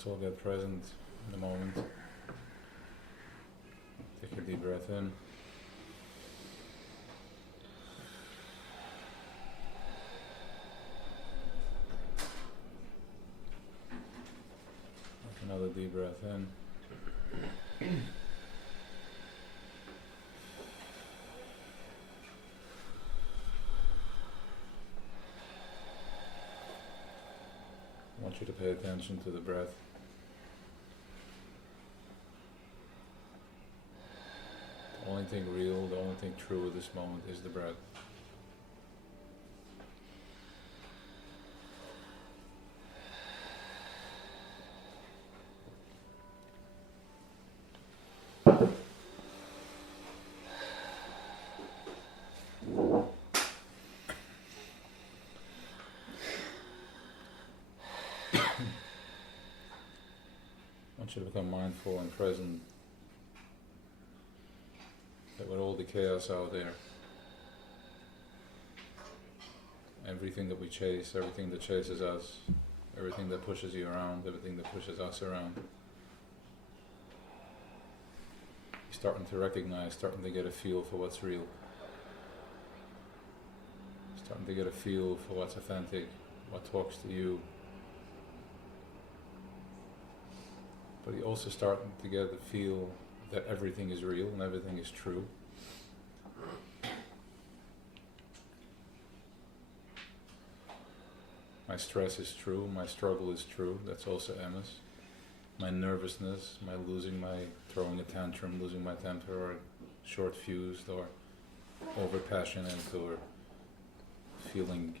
Let's all get present in the moment. Take a deep breath in. Take another deep breath in. I want you to pay attention to the breath. The only thing real, the only thing true at this moment is the breath. I want you to become mindful and present that with all the chaos out there, everything that we chase, everything that chases us, everything that pushes you around, everything that pushes us around, you're starting to recognize, starting to get a feel for what's real. Starting to get a feel for what's authentic, what talks to you. But you're also starting to get the feel that everything is real and everything is true. My stress is true, my struggle is true, that's also emes. My nervousness, my throwing a tantrum, losing my temper, or short fused, or over passionate, or feeling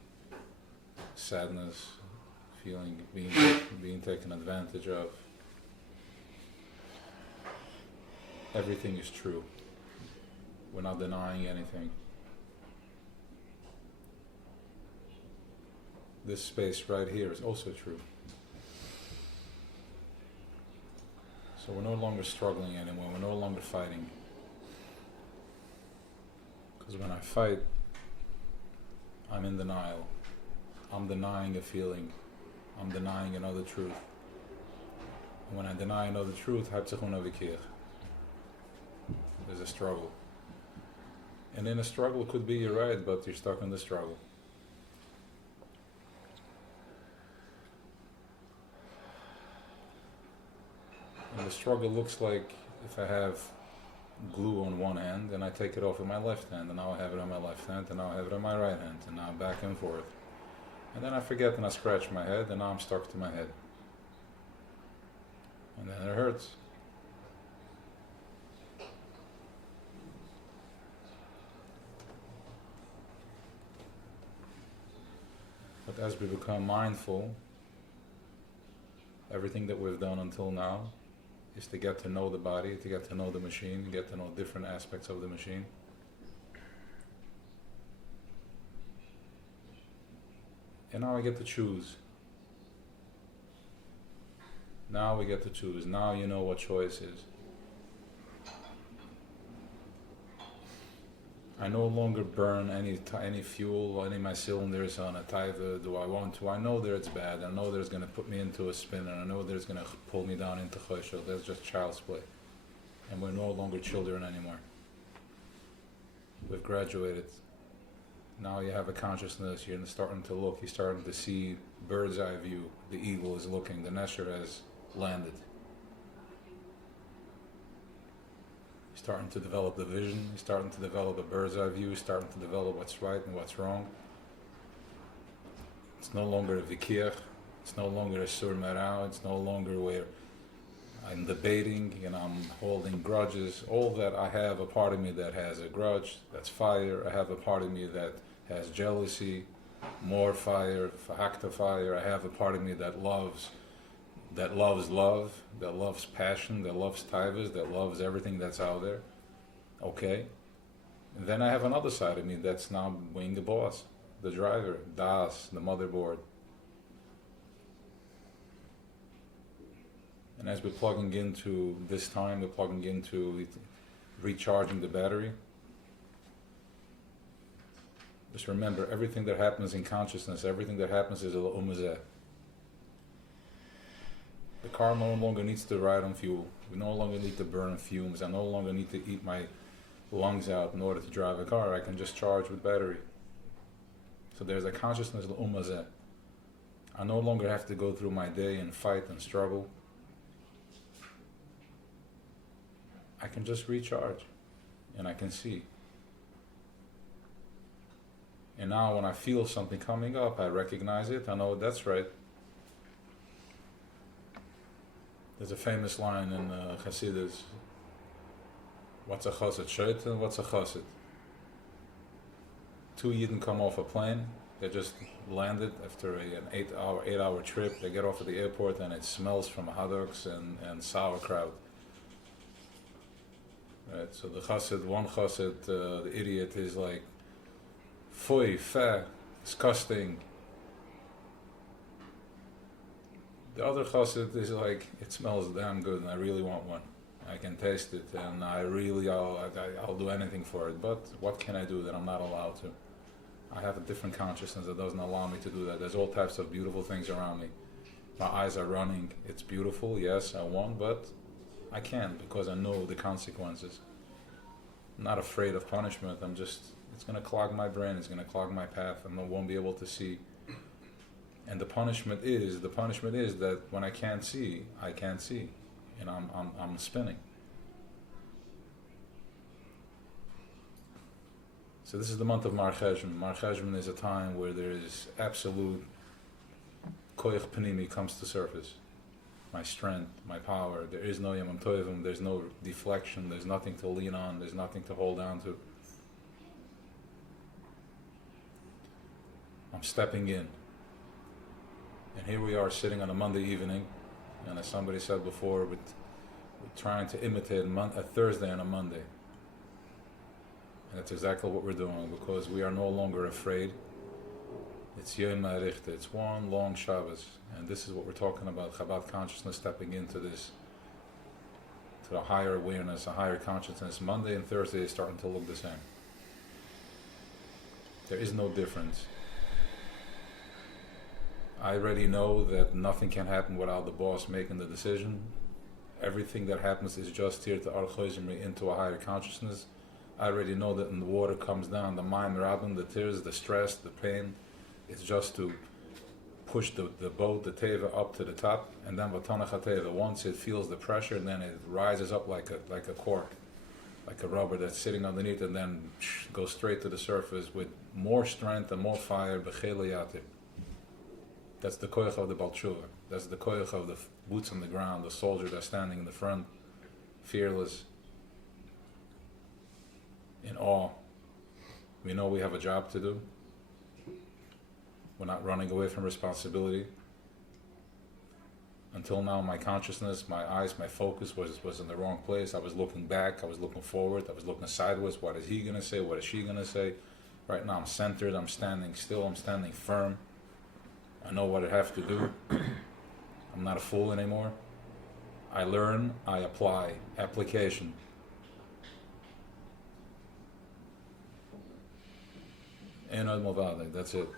sadness, feeling being taken advantage of. Everything is true. We're not denying anything. This space right here is also true. So we're no longer struggling anymore, we're no longer fighting. Because when I fight, I'm in denial. I'm denying a feeling. I'm denying another truth. And when I deny another truth, there's a struggle. And in a struggle could be you're right, but you're stuck in the struggle. And the struggle looks like if I have glue on one end and I take it off with my left hand, and now I have it on my left hand, and now I have it on my right hand, and now back and forth. And then I forget and I scratch my head, and now I'm stuck to my head. And then it hurts. But as we become mindful, everything that we've done until now is to get to know the body, to get to know the machine, get to know different aspects of the machine. And now I get to choose. Now we get to choose. Now you know what choice is. I no longer burn any fuel or any of my cylinders on a taiva. Do I want to? I know that it's bad. I know that it's going to put me into a spin, and I know that it's going to pull me down into choshel. That's just child's play. And we're no longer children anymore. We've graduated. Now you have a consciousness. You're starting to look. You're starting to see bird's eye view. The eagle is looking. The nesher has landed. Starting to develop the vision, starting to develop a bird's eye view, starting to develop what's right and what's wrong. It's no longer a vikir, it's no longer a sur merau, it's no longer where I'm debating and I'm holding grudges. All that, I have a part of me that has a grudge, that's fire. I have a part of me that has jealousy, more fire, fahakta fire. I have a part of me that loves love, that loves passion, that loves taivas, that loves everything that's out there. Okay. And then I have another side of me that's now being the boss, the driver, das, the motherboard. And as we're plugging into this time, we're plugging into recharging the battery. Just remember, everything that happens in consciousness, everything that happens is a umazeh. The car no longer needs to ride on fuel. We no longer need to burn fumes. I no longer need to eat my lungs out in order to drive a car. I can just charge with battery. So there's a consciousness l'umazeh. I no longer have to go through my day and fight and struggle. I can just recharge and I can see. And now when I feel something coming up, I recognize it. I know that's right. There's a famous line in Hasidus. What's a chassid shait and what's a chassid? Two Yidden come off a plane. They just landed after an 8-hour trip. They get off at the airport and it smells from hot dogs and sauerkraut. Right, so the chassid, one chassid, the idiot is like, "Foy, feh, disgusting." The other chassid is like, "It smells damn good and I really want one. I can taste it and I'll do anything for it. But what can I do that I'm not allowed to? I have a different consciousness that doesn't allow me to do that. There's all types of beautiful things around me. My eyes are running. It's beautiful, yes, I want, but I can't because I know the consequences. I'm not afraid of punishment. It's going to clog my brain. It's going to clog my path. I won't be able to see. And the punishment is that when I can't see, I can't see. And I'm spinning. So this is the month of Mar Cheshvan. Mar Cheshvan is a time where there is absolute koich panimi comes to surface. My strength, my power. There is no Yamam Tovim, there's no deflection, there's nothing to lean on, there's nothing to hold on to. I'm stepping in. And here we are sitting on a Monday evening, and as somebody said before, we're trying to imitate a Thursday and a Monday. And that's exactly what we're doing, because we are no longer afraid. It's Yom Ha'arichta, it's one long Shabbos, and this is what we're talking about, Chabad consciousness stepping into this, to a higher awareness, a higher consciousness. Monday and Thursday is starting to look the same. There is no difference. I already know that nothing can happen without the boss making the decision. Everything that happens is just here to Archoizim into a higher consciousness. I already know that when the water comes down, the mind, the tears, the stress, the pain, it's just to push the boat, the teva, up to the top, and then Vatanach HaTeva, once it feels the pressure, then it rises up like a cork, like a rubber that's sitting underneath, and then goes straight to the surface with more strength and more fire, B'chele Yatir. That's the koich of the Baal Tshuva. That's the koich of the boots on the ground, the soldier that's standing in the front, fearless, in awe. We know we have a job to do. We're not running away from responsibility. Until now, my consciousness, my eyes, my focus was in the wrong place. I was looking back, I was looking forward, I was looking sideways. What is he going to say? What is she going to say? Right now I'm centered, I'm standing still, I'm standing firm. I know what I have to do. I'm not a fool anymore. I learn, I apply. Application. Enod Movadek, that's it.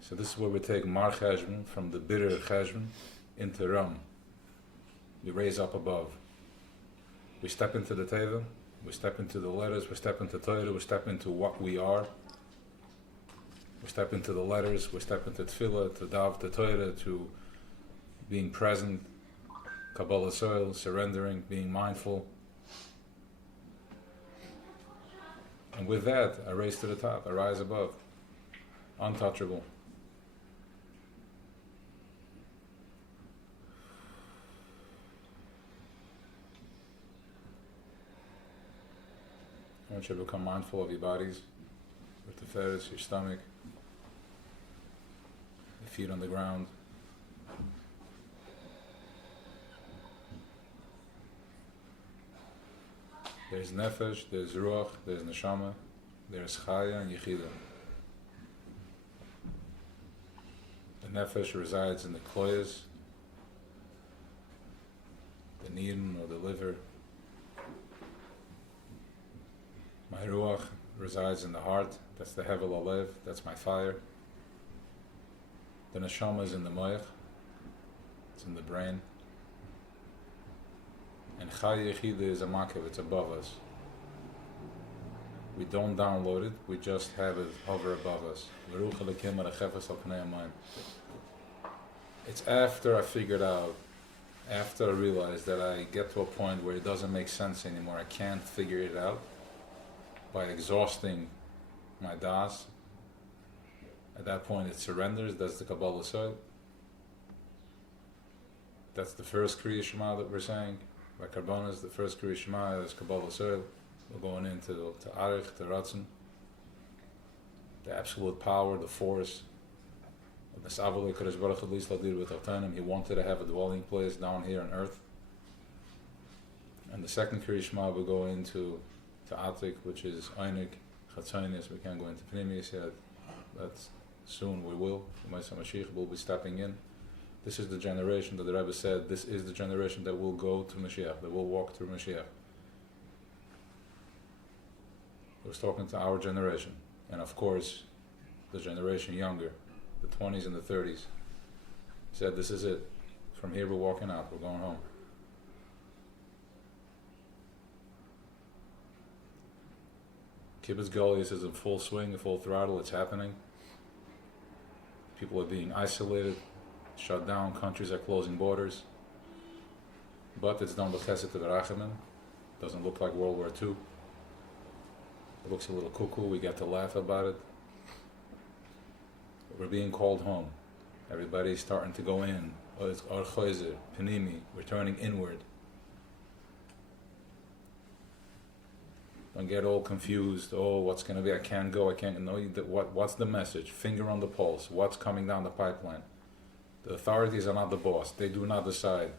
So this is where we take Mar Cheshvan from the bitter Cheshvan into Ram. We raise up above. We step into the Teva, we step into the letters, we step into Torah, we step into what we are. We step into the letters, we step into Tefillah, to Dav, to Torah, to being present, Kabbalah soil, surrendering, being mindful. And with that, I raise to the top, I rise above, untouchable. I want you to become mindful of your bodies, with the feathers, your stomach, the feet on the ground. There's nefesh, there's ruach, there's neshama, there's chaya and yechida. The nefesh resides in the kloyas, the nidim or the liver. My ruach resides in the heart, that's the hevel alev, that's my fire. The neshama is in the moich, it's in the brain. And Chaya Yechida is a makev, it's above us. We don't download it, we just have it hover above us. It's after I figured out, after I realized that I get to a point where it doesn't make sense anymore, I can't figure it out, by exhausting my das. At that point it surrenders, that's the Kabbalah side. That's the first Kriya Shema that we're saying. By Karbonas, the first Kriya Shema is Kabbalah side. We're going into to Arich, to Ratzon, the absolute power, the force. He wanted to have a dwelling place down here on earth. And the second Kriya Shema we go into to Atik, which is Einik, Chatzainis. We can't go into Pneumius yet. That's soon we will. Mashiach will be stepping in. This is the generation that the Rebbe said, this is the generation that will go to Mashiach, that will walk through Mashiach. He was talking to our generation, and of course, the generation younger, the 20s and the 30s. He said, this is it. From here we're walking out, we're going home. Kibbutz Goliath is in full swing, in full throttle, it's happening. People are being isolated, shut down, countries are closing borders. But it's done b'chesed to the Rachaman. Doesn't look like World War II. It looks a little cuckoo, we get to laugh about it. But we're being called home. Everybody's starting to go in. Oh, it's Ar Choizer, Panimi, we're turning inward. Don't get all confused. Oh, what's going to be? I can't go. I can't. No, what's the message? Finger on the pulse. What's coming down the pipeline? The authorities are not the boss. They do not decide.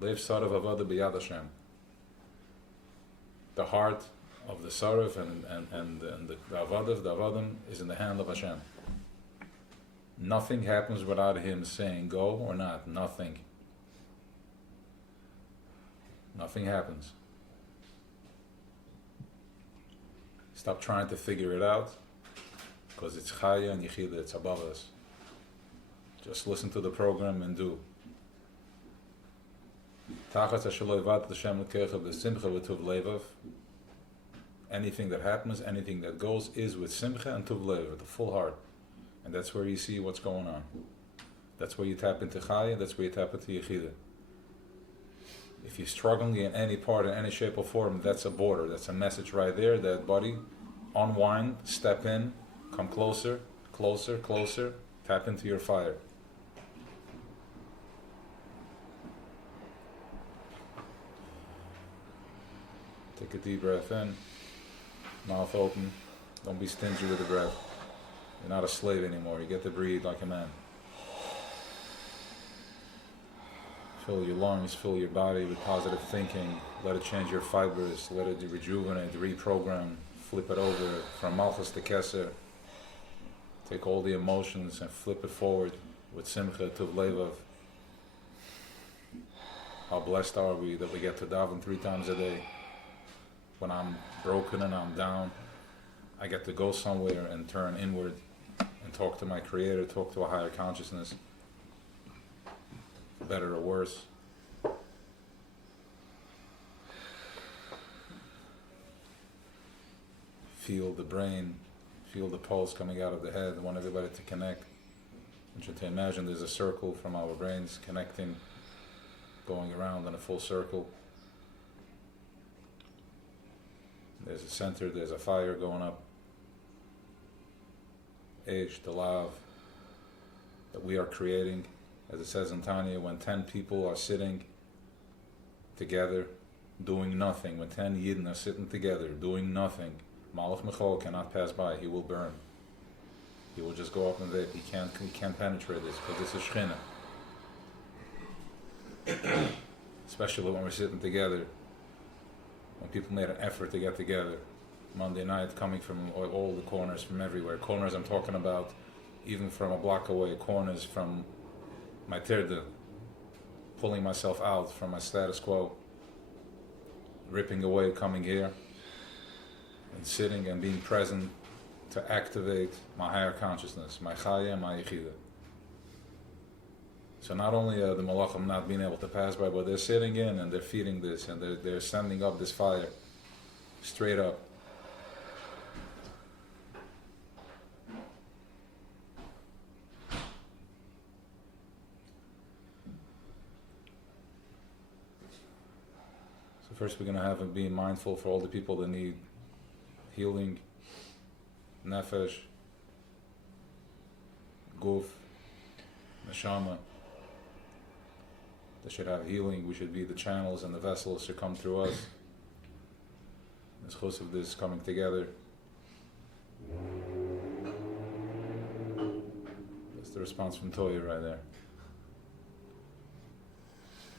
Lev Sarav Avada B'Yad Hashem. The heart of the Sarav and the Avadim is in the hand of Hashem. Nothing happens without Him saying go or not. Nothing. Nothing happens. Stop trying to figure it out, because it's Chaya and Yechida, it's above us. Just listen to the program and do. Anything that happens, anything that goes is with Simcha and Tuv Lev, with a full heart. And that's where you see what's going on. That's where you tap into Chaya, that's where you tap into Yechida. If you're struggling in any part, in any shape or form, that's a border, that's a message right there, that buddy, unwind, step in, come closer, closer, closer, tap into your fire. Take a deep breath in, mouth open, don't be stingy with the breath. You're not a slave anymore, you get to breathe like a man. Fill your lungs, fill your body with positive thinking. Let it change your fibers. Let it rejuvenate, reprogram. Flip it over from Malchus to Keser. Take all the emotions and flip it forward with Simcha to Levav. How blessed are we that we get to daven 3 times a day. When I'm broken and I'm down, I get to go somewhere and turn inward and talk to my Creator, talk to a higher consciousness. Better or worse. Feel the brain, feel the pulse coming out of the head. I want everybody to connect. I want you to imagine there's a circle from our brains connecting, going around in a full circle. There's a center, there's a fire going up. Age, the love that we are creating. As it says in Tanya, when 10 people are sitting together, doing nothing, when 10 Yidden are sitting together, doing nothing, Malach Michal cannot pass by, he will burn. He will just go up and vape. He can't penetrate this, because this is Shechina. Especially when we're sitting together, when people made an effort to get together. Monday night, coming from all the corners, from everywhere. Corners I'm talking about, even from a block away, corners from my tirda, pulling myself out from my status quo, ripping away, coming here, and sitting and being present to activate my higher consciousness, my Chaya and my Yechida. So not only are the malachim not being able to pass by, but they're sitting in and they're feeding this and they're sending up this fire straight up. So first we're going to have him being mindful for all the people that need healing, nefesh, guf, neshama. They should have healing. We should be the channels and the vessels to come through us. This chus of this coming together. That's the response from Toya right there.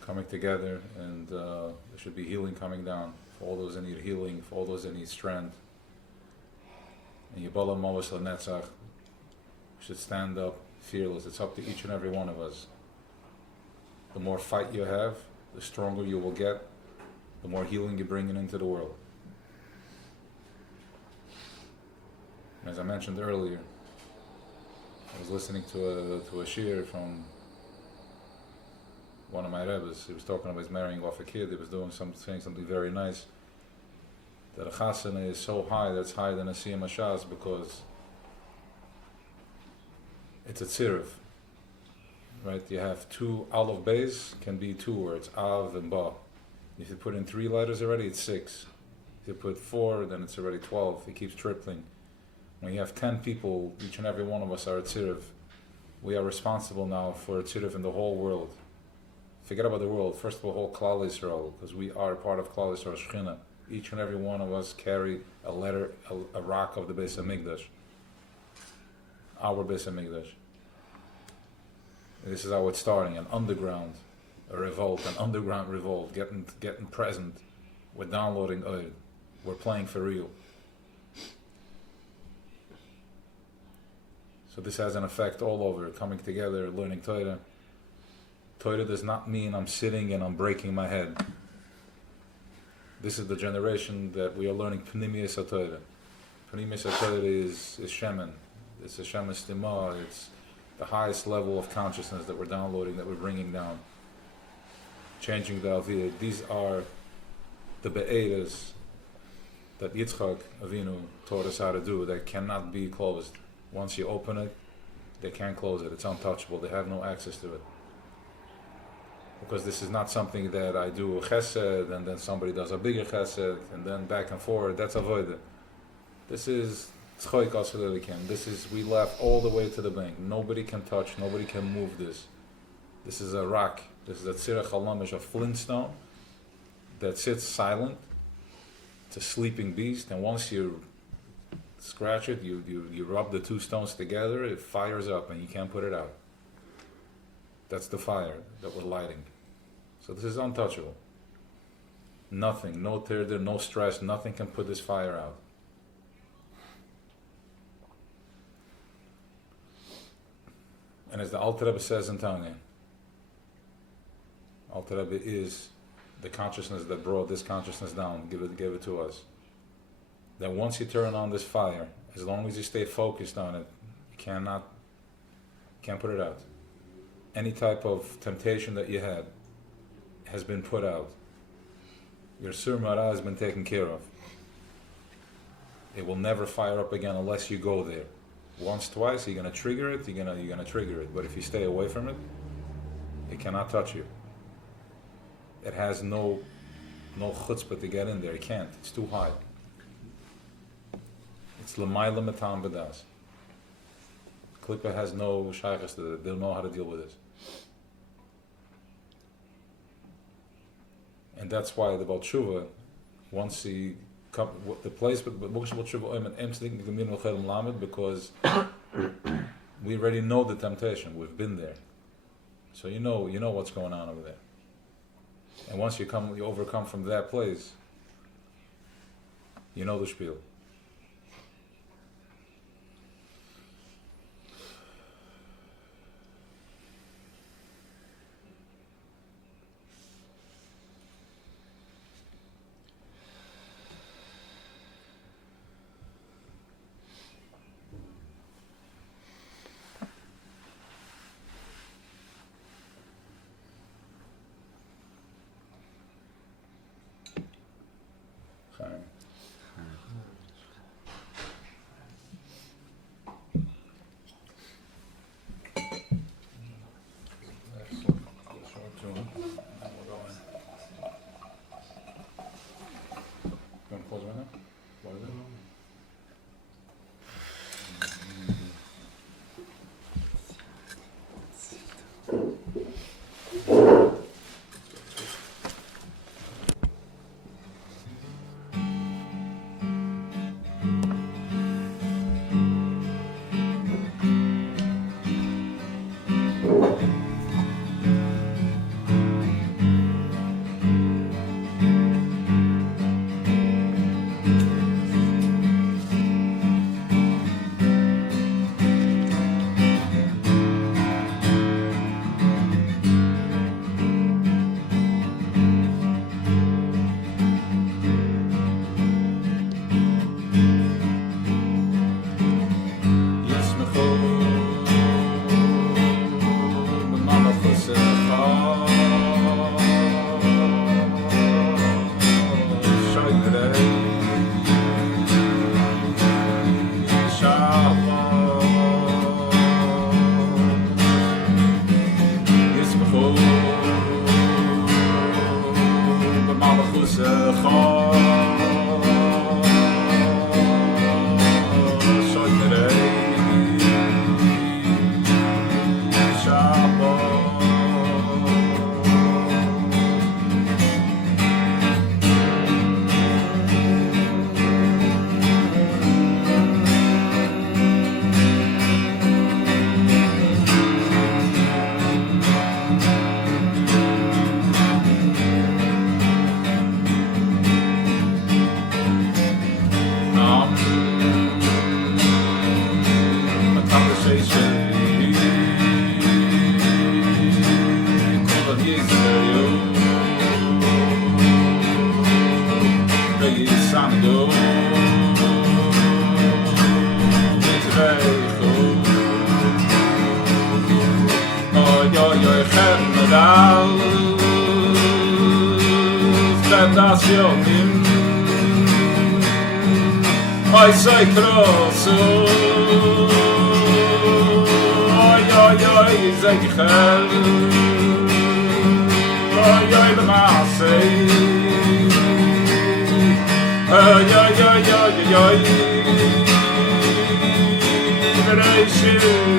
Coming together, and there should be healing coming down for all those that need healing, for all those that need strength. And Yibala Moas LaNetzach should stand up fearless. It's up to each and every one of us. The more fight you have, the stronger you will get, the more healing you're bringing into the world. As I mentioned earlier, I was listening to a shir from one of my rebbes. He was talking about his marrying off a kid. He was doing something very nice. That a chasana is so high that it's higher than a siyam hashas because it's a tziruf. Right, you have two aleph bays can be two words, av and ba. If you put in 3 letters already, it's 6. If you put 4, then it's already 12. It keeps tripling. When you have 10 people, each and every one of us are a tziruf. We are responsible now for a tziruf in the whole world. Forget about the world. First of all, whole Klal Yisrael, because we are part of Klal Yisrael Shechina. Each and every one of us carry a letter, a rock of the Beis HaMikdash. Our Beis HaMikdash. This is how it's starting, an underground revolt, an underground revolt, getting present. We're downloading oil. We're playing for real. So this has an effect all over, coming together, learning Torah. Torah does not mean I'm sitting and I'm breaking my head. This is the generation that we are learning Pnimiyas HaTorah. Pnimiyas HaTorah is Shemen. It's a Shemen Stima. It's the highest level of consciousness that we're downloading, that we're bringing down, changing the Aviyah. These are the Be'edas that Yitzchak Avinu taught us how to do, that cannot be closed. Once you open it, they can't close it. It's untouchable. They have no access to it. Because this is not something that I do a chesed, and then somebody does a bigger chesed, and then back and forth. That's avoided. This is This is, we left all the way to the bank. Nobody can touch, nobody can move this. This is a rock. This is a tzirach halamish, a flintstone that sits silent. It's a sleeping beast, and once you scratch it, you rub the 2 stones together, it fires up and you can't put it out. That's the fire that we're lighting. So this is untouchable. Nothing, no tirder, no stress, nothing can put this fire out. And as the Alter Rebbe says in Tanya, Alter Rebbe is the consciousness that brought this consciousness down, gave it to us. That once you turn on this fire, as long as you stay focused on it, you can't put it out. Any type of temptation that you had has been put out. Your Sur Mara has been taken care of. It will never fire up again unless you go there. Once, twice, you're gonna trigger it. You're gonna trigger it. But if you stay away from it, it cannot touch you. It has no chutzpah to get in there. It can't. It's too high. It's l'mayla metam b'das. Klippa has no shaykhs to it. They'll know how to deal with this. And that's why the Baal Tshuva, once he the place with because we already know the temptation. We've been there, so you know what's going on over there. And once you overcome from that place, you know the spiel. Etz'lenu. Oy oy oy Chemedal Chedas Yomim Oy soy krosu Oy oy oy Zeichel Oy oy L'masei Oy oy oy oy oy V'reishim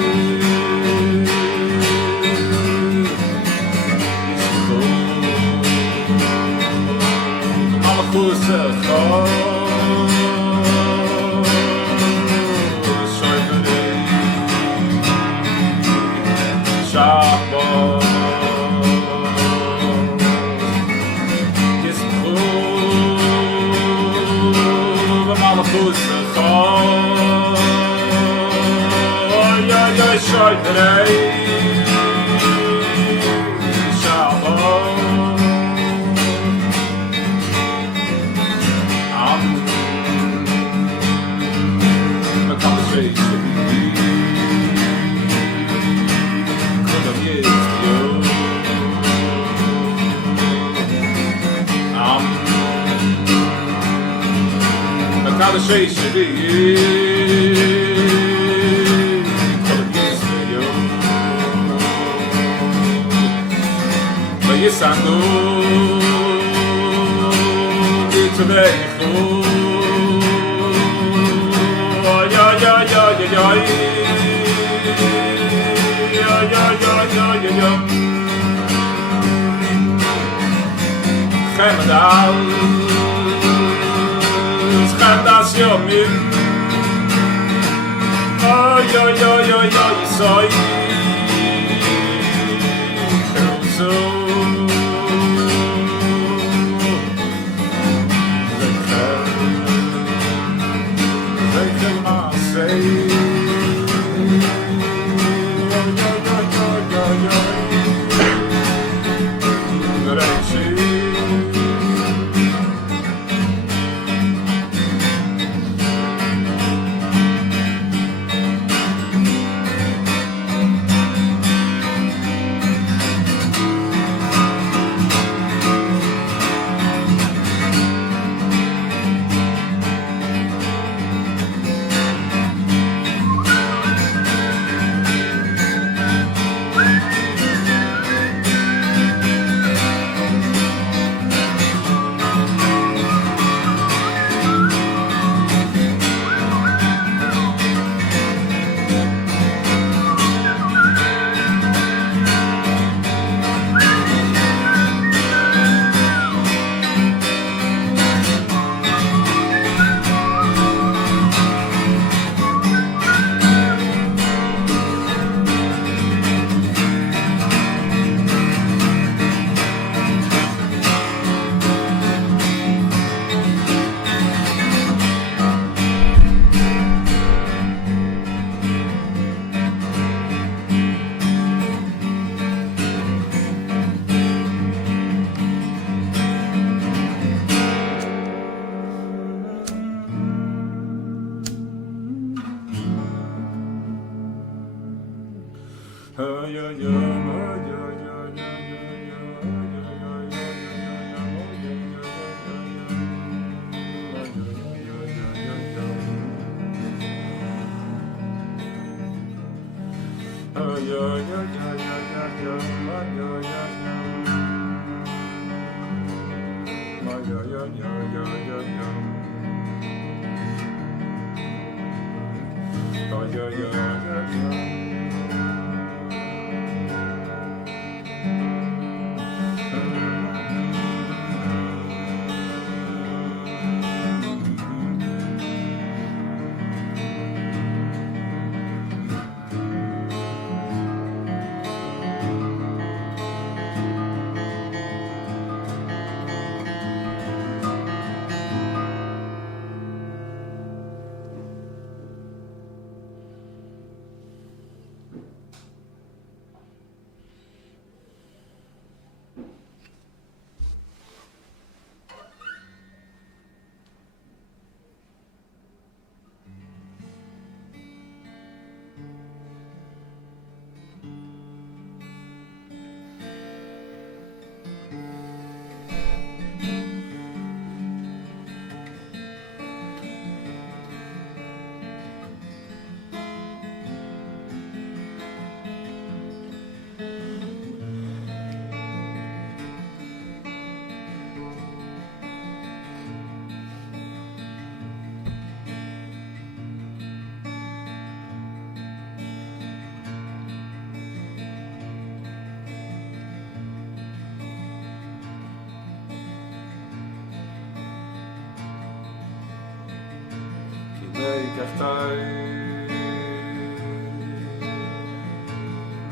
Yesanu Yitzveichu Oy oy oy oy oy oy Oy oy oy oy oy oy Chemedal Chedas Yomim Oy oy oy oy oy soy Cheruso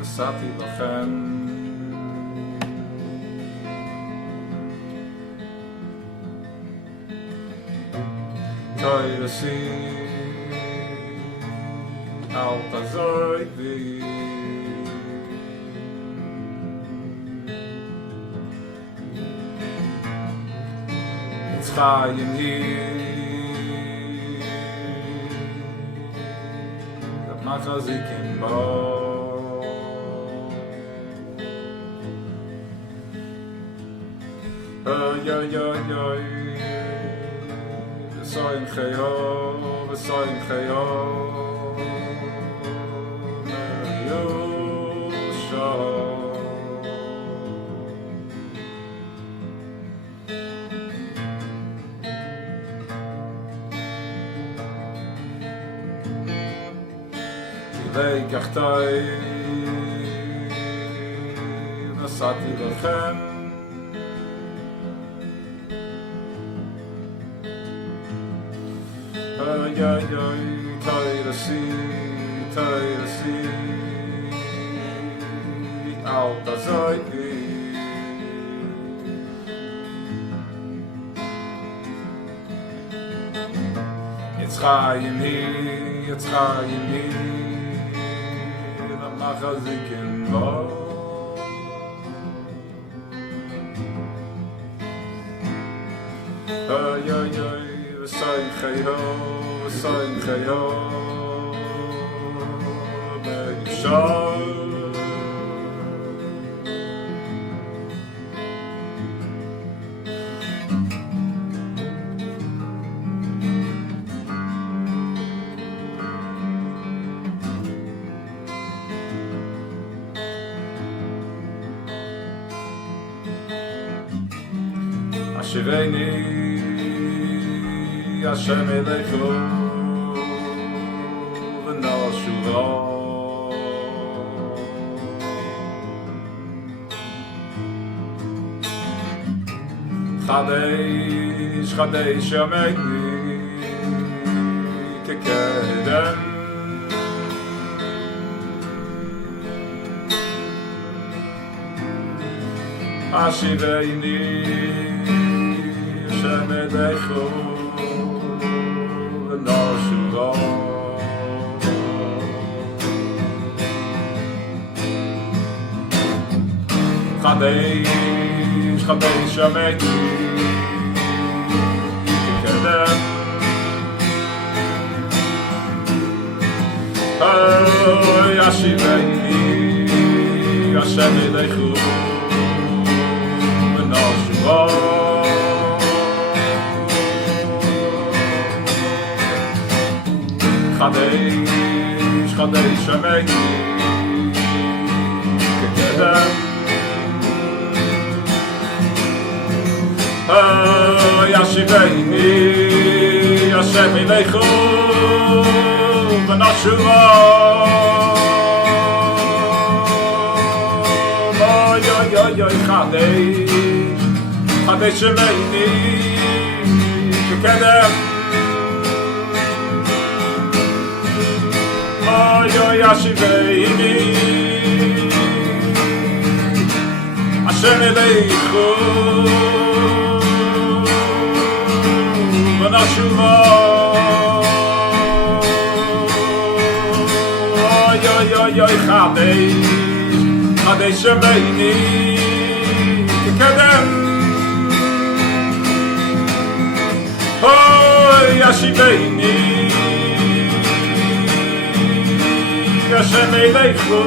נסעתי לכם תוירסי אל תעזרי בי חיים היא מחזיקים בו אוי אוי אוי אוי וסוין חיו וסוין חיו מיושו לקחתי נסעתי לכם אוי אוי אוי תוירסי אל תעזרי בי יצחיים היא מחזיקים בו אוי אוי אוי וסוין חיו מיושו שירני השם אליכו ונשובו חדש ימיני כקדם השירני שמדכו ונשובו חדש ימיני כקדם ישיבני השם אליכו ונשובו חדש ימיני כקדם ישיבני השם אליכו ונשובו אוי אוי אוי אוי חדש ימיני כקדם אוי אוי ישיבני השם אליכו ונשובו אוי אוי אוי אוי חדש ימיני כקדם אוי ישיבני השם אליכו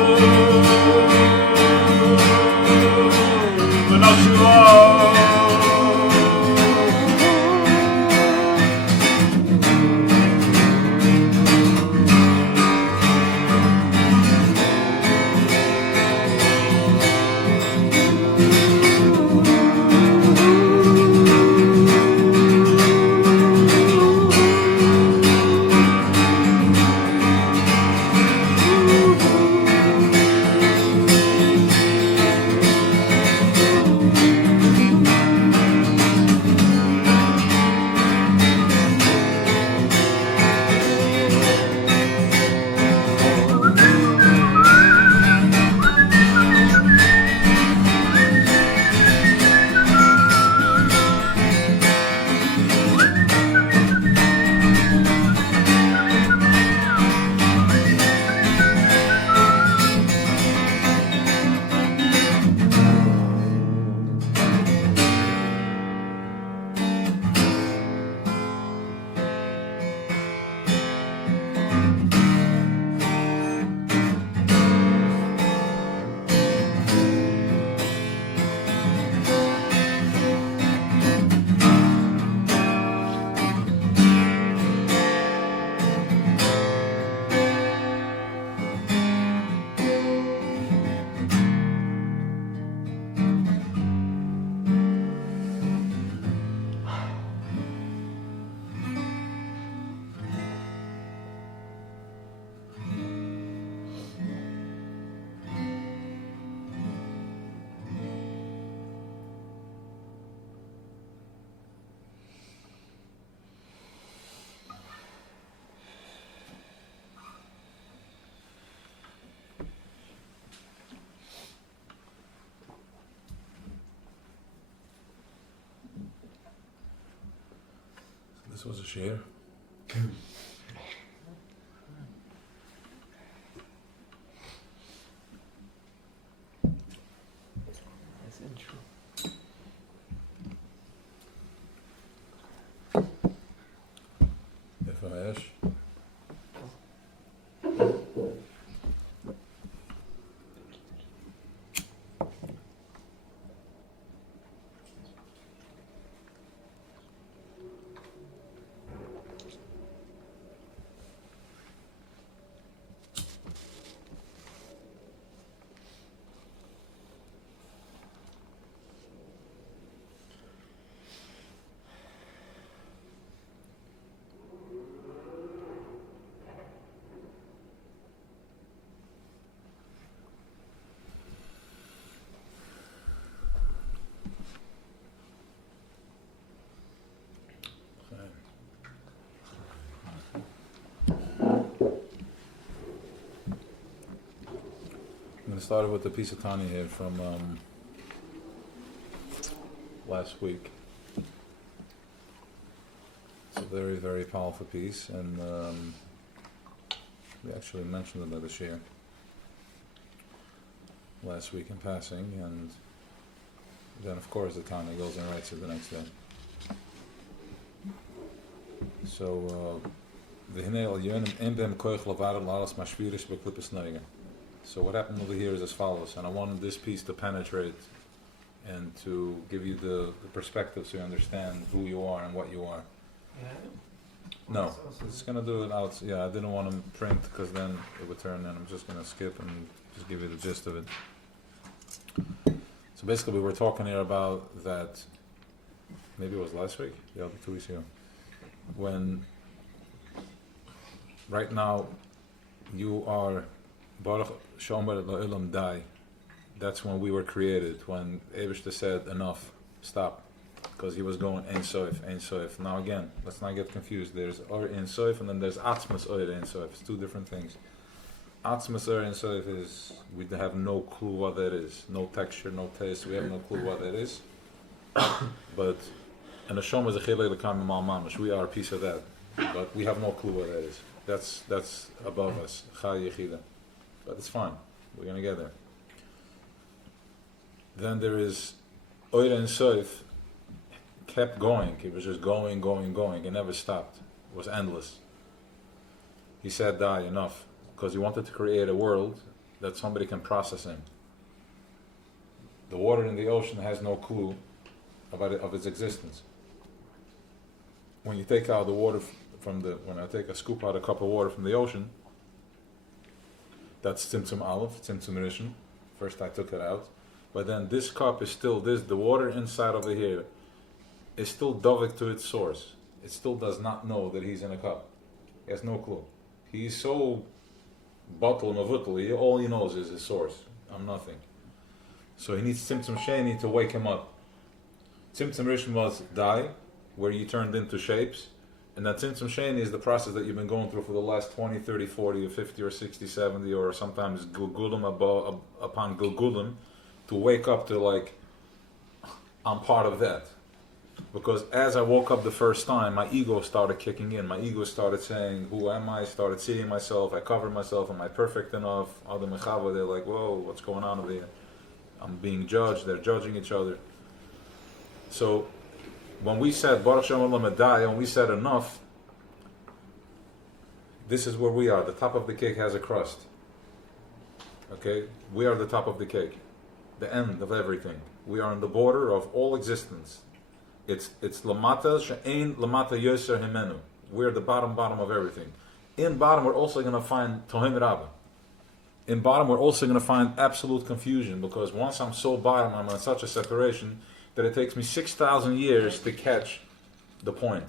ונשובו This was a share. That's intro. If I ask. I'm going to start with the piece of Tanya here from last week. It's a very, very powerful piece, and we actually mentioned it this year, last week in passing, and then of course the Tanya goes and writes it the next day. So, so what happened over here is as follows, and I wanted this piece to penetrate and to give you the perspective so you understand who you are and what you are. No, it's going to do it out. Yeah, I didn't want to print because then it would turn, and I'm just going to skip and just give you the gist of it. So basically we were talking here about that, maybe it was last week, the other 2 weeks ago, when right now you are Baruch Shomer La'ilam Dai. That's when we were created, when Eibishter said enough, stop, because he was going Ein Sof, Ein Sof. Now again, let's not get confused. There's Or Ein Sof and then there's Atzmas Or Ein Sof. It's two different things. Atzmas Or Ein Sof is, we have no clue what that is. No texture, no taste, we have no clue what that is. But, and the Shom is a Chilei L'Kam Mal Mamash. We are a piece of that. But we have no clue what that is. That's above us. Chai Yechida. But it's fine. We're going to get there. Then there is Oira and Soif, kept going. It was just going. It never stopped. It was endless. He said, die, enough. Because he wanted to create a world that somebody can process in. The water in the ocean has no clue of its existence. When you take out the water when I take a scoop out a cup of water from the ocean, that's Tzimtzum Aleph, Tzimtzum Rishon. First I took it out. But then this cup is still, the water inside over here is still dovek to its source. It still does not know that he's in a cup. He has no clue. He's so batal mavutal, all he knows is his source. I'm nothing. So he needs Tzimtzum Sheni to wake him up. Tzimtzum Rishon was die, where you turned into shapes. And that Tzimtzum Sheni is the process that you've been going through for the last 20, 30, 40, or 50, or 60, 70, or sometimes Gilgulim upon Gilgulim, to wake up to like, I'm part of that. Because as I woke up the first time, my ego started kicking in. My ego started saying, who am I? Started seeing myself. I covered myself. Am I perfect enough? Other Mechava, they're like, whoa, what's going on over here? I'm being judged. They're judging each other. So, when we said Baruch Shem Olam Adai, when we said enough, this is where we are. The top of the cake has a crust. Okay? We are the top of the cake. The end of everything. We are on the border of all existence. It's Lamata She'ein Lamata Yoser Himenu. We're the bottom of everything. In bottom we're also going to find Tohin Rabbah. In bottom we're also going to find absolute confusion, because once I'm so bottom, I'm in such a separation that it takes me 6,000 years to catch the point.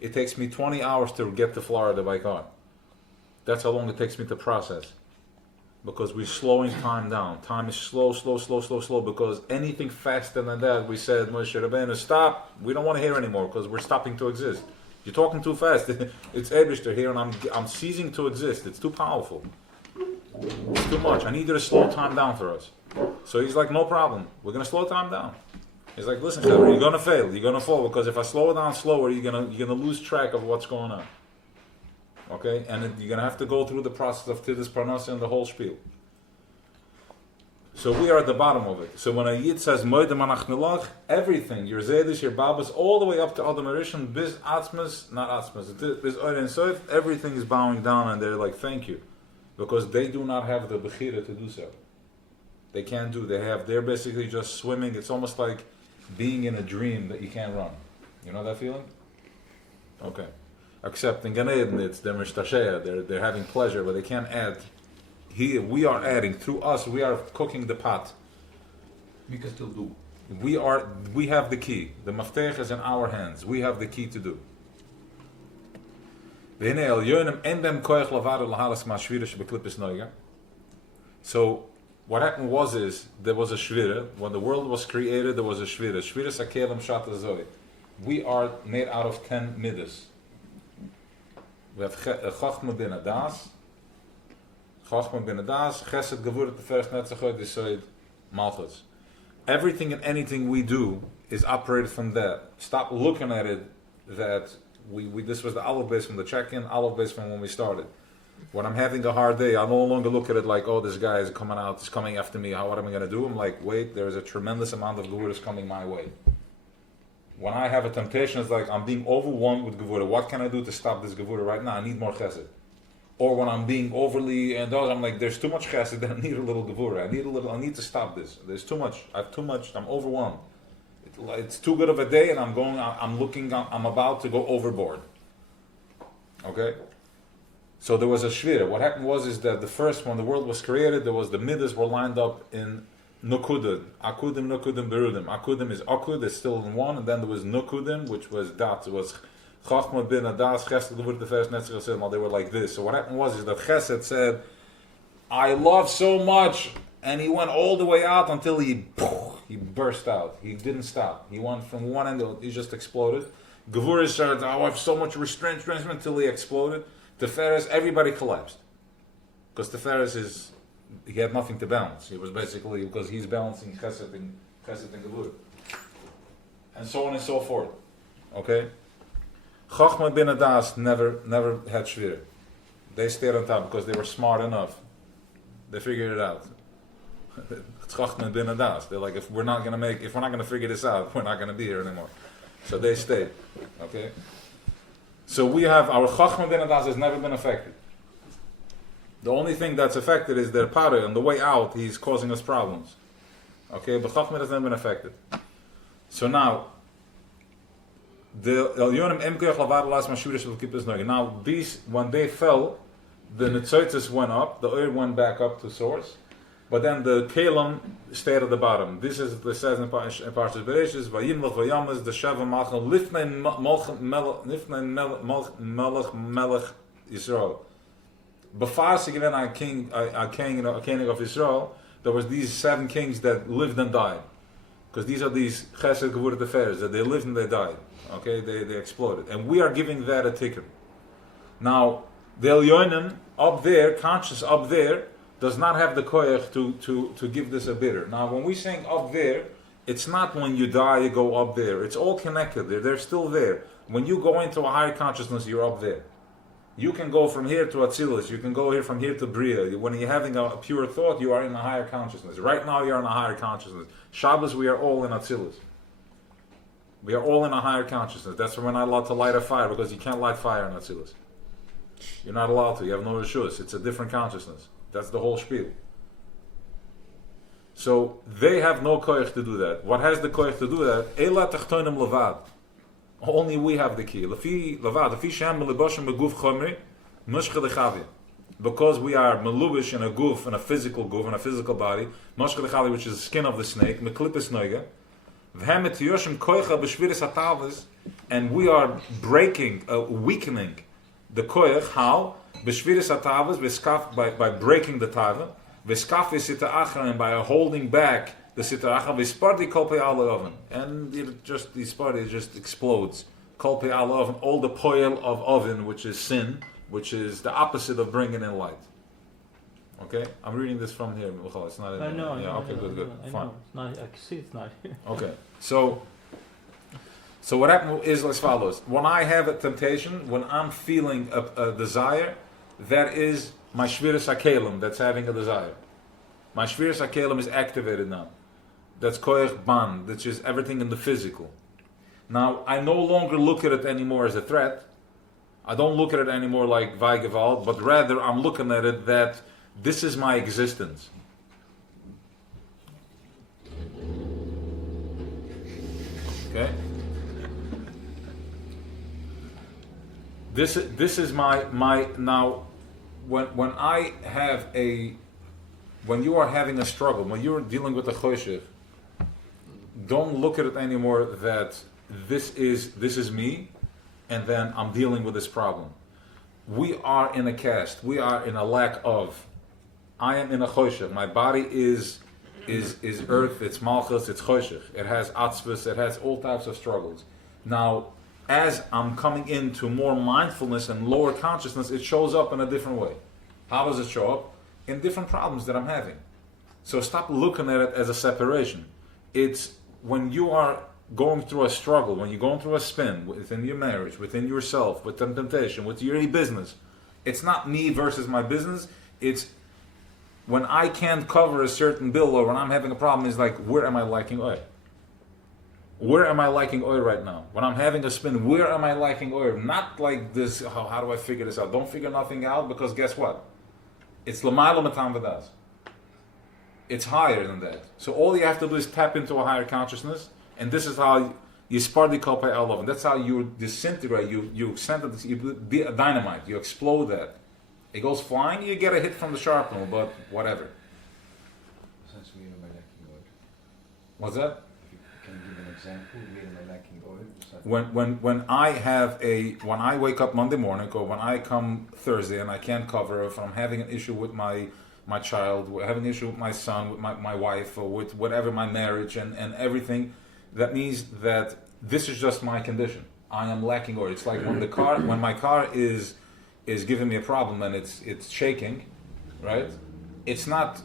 It takes me 20 hours to get to Florida by car. That's how long it takes me to process. Because we're slowing time down. Time is slow, because anything faster than that, we said, Moshe Rabbeinu, stop. We don't want to hear anymore, because we're stopping to exist. You're talking too fast. It's Eibishter here, and I'm ceasing to exist. It's too powerful. It's too much. I need you to slow time down for us. So he's like, no problem. We're going to slow time down. He's like, listen, Chaver, you're gonna fail, you're gonna fall, because if I slow it down slower, you're gonna lose track of what's going on. Okay, and you're gonna have to go through the process of Tiddus Parnasa and the whole spiel. So we are at the bottom of it. So when a Yid says Moide Manach Nilach, everything, your Zedish, your Babas, all the way up to Adam Arishan, Biz Atzmas, not Atzmas, Biz Oren Soif, everything is bowing down and they're like, thank you. Because they do not have the Bechira to do so. They can't do, they're basically just swimming. It's almost like being in a dream that you can't run. You know that feeling? Okay. Except in Gan Eden, it's they're mishtasheh, they're having pleasure, but they can't add. Here, we are adding, through us, we are cooking the pot. We can still do. We have the key. The maftech is in our hands. We have the key to do. So, what happened was there was a shvira. When the world was created, there was a shvira. Shvira sakelim shatazoi. We are made out of 10 midas. We have Chachma bin Adas, Chesed Gevurah Teferes Netzachot Yisoid Malchus. Everything and anything we do is operated from that. Stop looking at it that we this was the olive base from the check-in, olive base from when we started. When I'm having a hard day, I no longer look at it like, oh, this guy is coming out, he's coming after me, what am I going to do? I'm like, wait, there's a tremendous amount of Gevurah coming my way. When I have a temptation, it's like I'm being overwhelmed with Gevurah. What can I do to stop this Gevurah right now? I need more Chesed. Or when I'm being overly indulged, I'm like, there's too much Chesed, I need a little Gevurah. I need to stop this. There's too much. I have too much. I'm overwhelmed. It's too good of a day, and I'm about to go overboard. Okay? So there was a shvira. What happened was that the first, when the world was created, there was the midas were lined up in Nukudim, Akudim, Nukudim, Berudim. Akudim is Akud, it's still in one, and then there was Nukudim, which was Dat. It was Chachma bin Adas, Chesed Gevurah Teferes Netzachot. They were like this. So what happened was that Chesed said, I love so much, and he went all the way out until he burst out. He didn't stop. He went from one end, he just exploded. Gevurah started, I have so much restraint until he exploded. Teferes, everybody collapsed. Because Teferes he had nothing to balance. He was basically, because he's balancing Chesed and Gevurah. And so on and so forth. Okay? Chachma bin Adas never had Shvira. They stayed on top because they were smart enough. They figured it out. It's Chachma bin Adas. They're like, if we're not going to figure this out, we're not going to be here anymore. So they stayed. Okay? So we have, our Chachma bin Adas has never been affected. The only thing that's affected is their Pare. On the way out, he's causing us problems. Okay? But Chachma has never been affected. So now, now these, when they fell, the Netzoitzes went up, the oil went back up to source, but then the Kalim stayed at the bottom. This is, it says in Parshas Bereshis, Vayimlach Vayamas, the Sheva Malchim, Lifnei Melech Yisrael. Before a king of Israel, there was these 7 kings that lived and died. Because these are these Chesed Gevurah Teferes, that they lived and they died. Okay, they exploded. And we are giving that a ticker. Now, the Elyonim up there, conscious up there, does not have the koyach to give this a bitter. Now, when we saying up there, it's not when you die, you go up there. It's all connected. They're still there. When you go into a higher consciousness, you're up there. You can go from here to Atzilus. You can go here from here to Bria. When you're having a pure thought, you are in a higher consciousness. Right now, you're in a higher consciousness. Shabbos, we are all in Atzilus. We are all in a higher consciousness. That's why we're not allowed to light a fire, because you can't light fire in Atzilus. You're not allowed to. You have no reshus. It's a different consciousness. That's the whole spiel. So they have no koyach to do that. What has the koyach to do that? Eila tachtonim levad. Only we have the key. Lefi levad. Lefi shem melibashim beguf chomri mushche lechavia. Because we are melubish in a guf, in a physical body, mushche lechavia, which is the skin of the snake, meklipis noiga. And we are breaking, weakening the koyach. How? By breaking the tava. And by holding back the sitaracha. And it just, it just explodes. All the poil of oven, which is sin, which is the opposite of bringing in light. Okay, I'm reading this from here. It's not in I know. Yeah. Okay. Good. I Fine. know. It's not. I can see it's not here. Okay. So what happened is as follows. When I have a temptation, when I'm feeling a desire, that is my shviras hakelim that's having a desire. My shviras hakelim is activated now. That's koyach ban, which is everything in the physical. Now, I no longer look at it anymore as a threat. I don't look at it anymore like Weigewald, but rather I'm looking at it that this is my existence. Okay? This is my now when I have when you are having a struggle, when you're dealing with a choshech, don't look at it anymore that this is me, and then I'm dealing with this problem. We are in a cast. We are in a lack of. I am in a choshech. My body is earth. It's malchus. It's choshech. It has atzvus. It has all types of struggles. Now, as I'm coming into more mindfulness and lower consciousness, it shows up in a different way. How does it show up? In different problems that I'm having. So stop looking at it as a separation. It's when you are going through a struggle, when you're going through a spin within your marriage, within yourself, with temptation, with your business. It's not me versus my business. It's when I can't cover a certain bill or when I'm having a problem, it's like, where am I lacking oil? Where am I lacking oil right now? When I'm having a spin, where am I lacking oil? Not like this, how do I figure this out? Don't figure nothing out, because guess what? It's l'mayla matam v'das. It's higher than that. So all you have to do is tap into a higher consciousness, and this is how you spardi kopay elov. And that's how you disintegrate, you send it, you be a dynamite, you explode that. It goes flying, you get a hit from the sharpener, but whatever. Since we are lacking oil. What's that? Can you give an example? We are lacking oil. When I wake up Monday morning, or when I come Thursday and I can't cover, if I'm having an issue with my child, having an issue with my son, with my wife, or with whatever, my marriage and everything, that means that this is just my condition. I am lacking oil. It's like when my car is giving me a problem and it's shaking, right? It's not.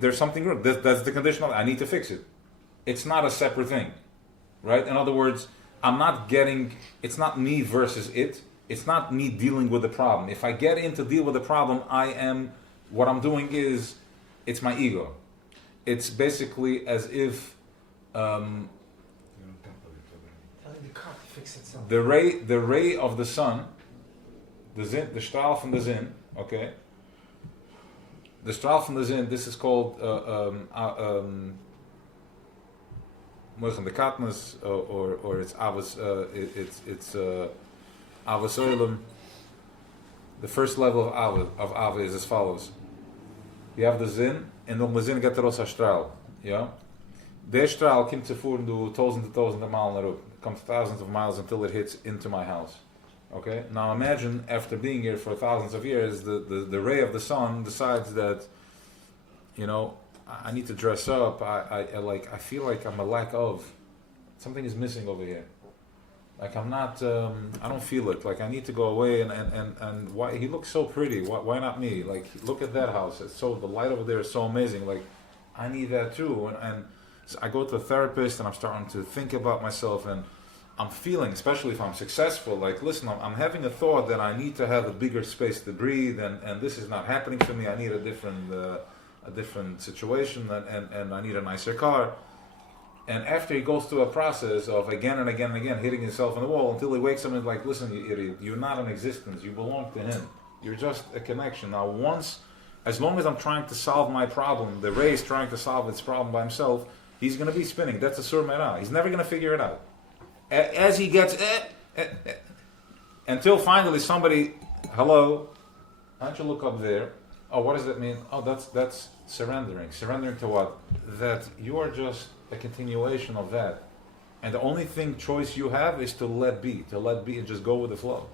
There's something wrong. That's the condition of it. I need to fix it. It's not a separate thing, right? In other words, it's not me versus it. It's not me dealing with the problem. If I get in to deal with the problem, what I'm doing is, it's my ego. It's basically as if Telling the car to fix itself. the ray of the sun, the strahl from the zin, okay? The strahl from the zin, this is called Moichem de Katnas, or it's Avos, it's Avos Oilem. The first level of Ava is as follows. You have the Zin, and on the Zin get the Rosa Strahl. Yeah? Der Strahl kommt zu fuhren du tausende Meilen nach oben. It comes thousands of miles until it hits into my house. Okay? Now imagine, after being here for thousands of years, the ray of the sun decides that, I need to dress up. I feel like I'm a lack of. Something is missing over here. Like I'm not, I don't feel it. Like I need to go away and why, he looks so pretty. Why not me? Like look at that house. The light over there is so amazing. Like I need that too. And so I go to a therapist and I'm starting to think about myself and I'm feeling, especially if I'm successful, like listen, I'm having a thought that I need to have a bigger space to breathe and this is not happening for me. I need a different situation and I need a nicer car. And after he goes through a process of again and again and again hitting himself on the wall until he wakes up and is like, listen, you idiot, you're not an existence, you belong to him. You're just a connection. Now as long as I'm trying to solve my problem, the ray is trying to solve its problem by himself, he's going to be spinning. That's a sur merah. He's never going to figure it out. As he gets, until finally somebody, hello, why don't you look up there? Oh, what does that mean? Oh, that's surrendering. Surrendering to what? That you are just a continuation of that. And the only choice you have is to let be and just go with the flow.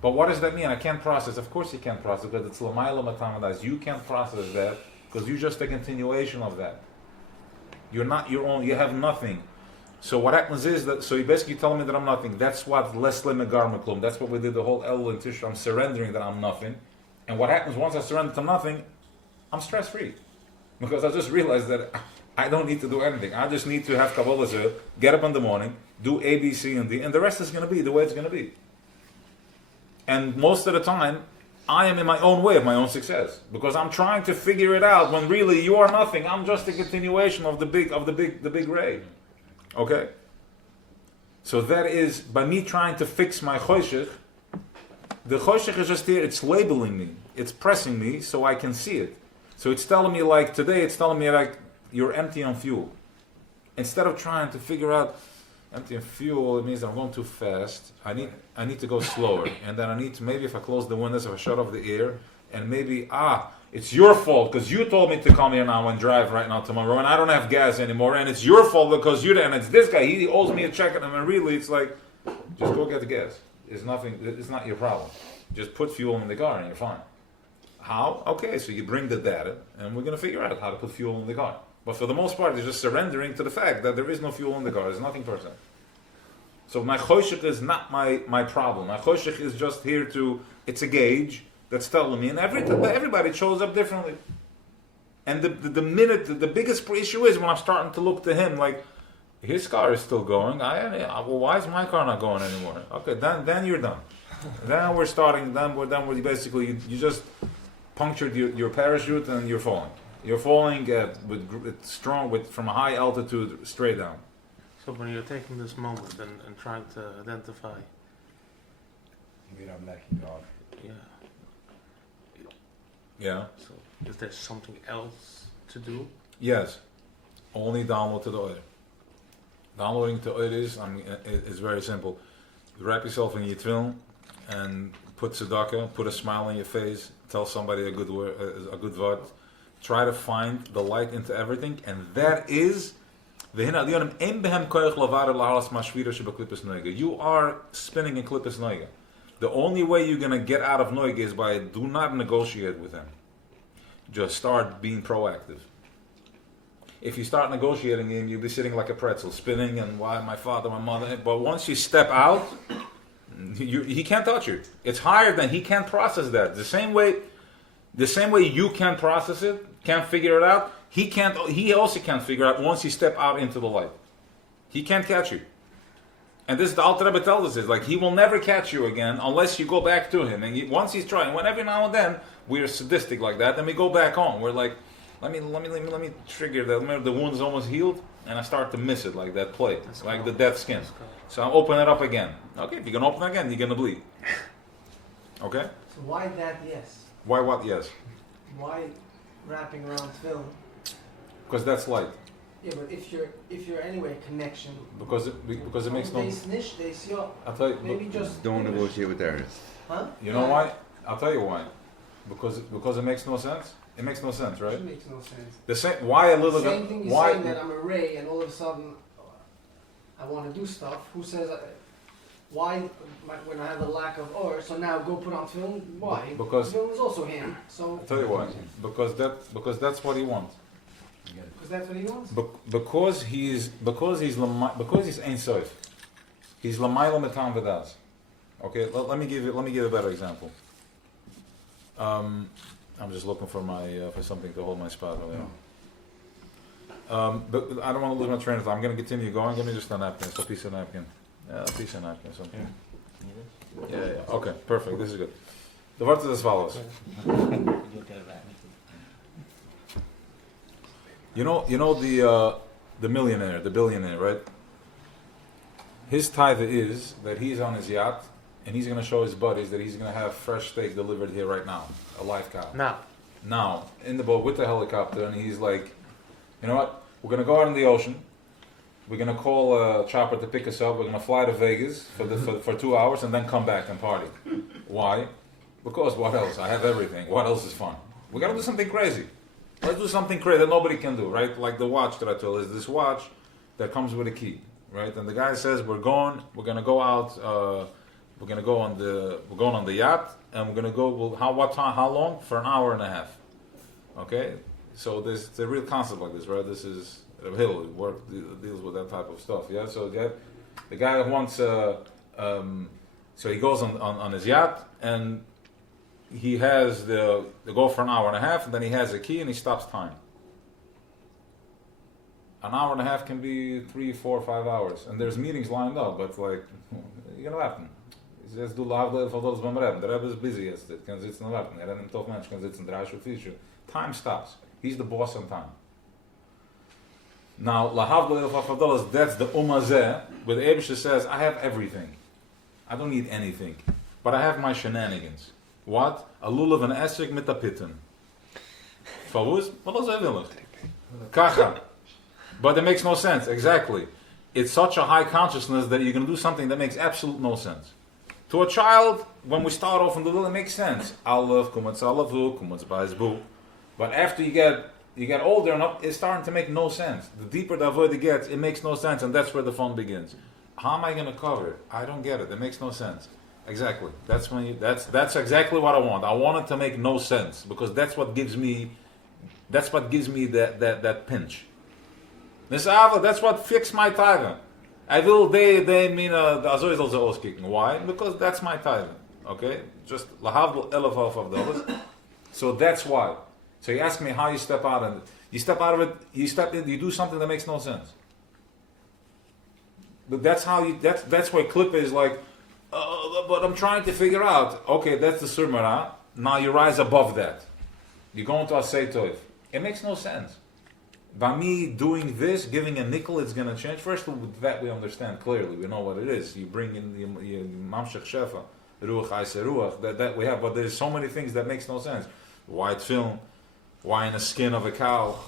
But what does that mean? I can't process. Of course you can't process, because it's l'mayla matamadas. You can't process that because you're just a continuation of that. You're not your own, you have nothing. So what happens is that, so you basically telling me that I'm nothing. That's what lesle megarmaklum. That's what we did the whole Elul and Tishrei. I'm surrendering that I'm nothing. And what happens once I surrender to nothing, I'm stress free. Because I just realized that I don't need to do anything. I just need to have Kabbalah Zeh, get up in the morning, do A, B, C, and D, and the rest is going to be the way it's going to be. And most of the time, I am in my own way of my own success because I'm trying to figure it out when really you are nothing. I'm just a continuation of the big ray. Okay? So that is by me trying to fix my choshech. The choshech is just here, it's labeling me. It's pressing me so I can see it. So it's telling me like today, it's telling me like you're empty on fuel. Instead of trying to figure out empty on fuel, it means I'm going too fast. I need to go slower. And then I need to, maybe if I close the windows, if I shut off the air, and maybe, it's your fault because you told me to come here now and drive right now to my room and I don't have gas anymore and it's your fault because you and it's this guy, he owes me a check and really it's like, just go get the gas. It's not your problem. Just put fuel in the car and you're fine. How? Okay, so you bring the data and we're going to figure out how to put fuel in the car. But for the most part, it's just surrendering to the fact that there is no fuel in the car. There's nothing personal. So my choshech is not my problem. My choshech is just here it's a gauge that's telling me, and everybody shows up differently. And the biggest issue is when I'm starting to look to him like, his car is still going. Well, why is my car not going anymore? Okay, then you're done. Then we're starting. Then we're basically you just punctured your parachute and you're falling. You're falling from a high altitude straight down. So when you're taking this moment and trying to identify, without lacking God. yeah. Yeah. So is there something else to do? Yes. Only download to the oil. Downloading to oil is very simple. You wrap yourself in your tefillin and put tzedakah, put a smile on your face, tell somebody a good word, a good word. Try to find the light into everything, and that is you are spinning in klippus noiga. The only way you're going to get out of noiga is by do not negotiate with him. Just start being proactive. If you start negotiating him, you'll be sitting like a pretzel, spinning, and why my father, my mother. But once you step out, he can't touch you. It's higher than he can't process that. The same way you can't process it, can't figure it out, he also can't figure out once you step out into the light. He can't catch you. And this is the Alter Rebbe tells us, is like he will never catch you again unless you go back to him. And once he's trying, when every now and then we're sadistic like that, then we go back on. We're like, let me trigger that. Remember, the wound's almost healed, and I start to miss it like that play, that's like cool. The dead skin. Cool. So I open it up again. Okay, if you're gonna open it again, you're gonna bleed. Okay. So why that? Yes. Why what? Yes. Why wrapping around film? Because that's light. Yeah, but if you're anyway connection. Because it makes no. I'll tell you. Maybe just don't negotiate with Darius. Huh? You know why? I'll tell you why. Because it makes no sense. It makes no sense, right? It makes no sense. The same. Why a little bit? Same thing. You're saying that I'm a ray, and all of a sudden, I want to do stuff. Who says why? When I have a lack of or, so now go put on film. Why? Because film is also him. So. I'll tell you why. Because that's what he wants. Because that's what he wants. Because he's Ein Sof. He's Lamayla Metam V'das. Okay, let me give a better example. I'm just looking for for something to hold my spot. But I don't want to lose my train of thought. I'm going to continue going. Give me just a napkin. It's a piece of napkin. Yeah, a piece of napkin. Something. Yeah. Okay, perfect. This is good. The word is as follows. You know the millionaire, the billionaire, right? His tithe is that he's on his yacht and he's going to show his buddies that he's going to have fresh steak delivered here right now, a live cow. Now, in the boat with the helicopter, and he's like, you know what? We're going to go out in the ocean. We're going to call a chopper to pick us up. We're going to fly to Vegas for 2 hours and then come back and party. Why? Because what else? I have everything. What else is fun? We got to do something crazy. Let's do something crazy that nobody can do, right? Like the watch that I told is this watch that comes with a key, right? And the guy says we're going to go out, we're going on the yacht, and we're going to go. How long? For an hour and a half. Okay, so there's a real concept like this, right? This is Hill deals with that type of stuff. Yeah, so the guy wants. So he goes on his yacht, and he has the go for an hour and a half, and then he has a key and he stops time. An hour and a half can be 3, 4, 5 hours, and there's meetings lined up. But like, you can warten. Jetzt du laufst von das beim Reben. Der Rebbe is busy jetzt. Kann sitzen und warten. Ein tough Mensch kann sitzen 3 Stunden, 4 Stunden. Time stops. He's the boss on time. Now, lahavdol el that's the umazeh, where the Eibusher says, I have everything. I don't need anything. But I have my shenanigans. What? A lulav and esrik mit a pitten. Favuz? What is willig? Kacha. But it makes no sense. Exactly. It's such a high consciousness that you're going to do something that makes absolute no sense. To a child, when we start off in the little, it makes sense. Aleph, kumatz alavu, kumatz ba'ezbu. But after you get older enough, it's starting to make no sense. The deeper the avoid gets, it makes no sense, and that's where the fun begins. How am I going to cover it? I don't get it. It makes no sense. Exactly. That's exactly what I want. I want it to make no sense because that's what gives me that pinch. That's what fixed my taiva. I will they mean azoy zal ze auskicken. Why? Because that's my taiva. Okay? Just lahavdol elef of dollars. So that's why. So you ask me how you step out of it. You step out of it, you do something that makes no sense. But that's how that's why clip is like, but I'm trying to figure out, okay, that's the surmara. Now you rise above that. You go into asay toiv. It makes no sense. By me doing this, giving a nickel, it's going to change. First of all, that we understand clearly. We know what it is. You bring in the mamshech shefa, ruach aise ruach, that we have. But there's so many things that makes no sense. Why film? Why in the skin of a cow?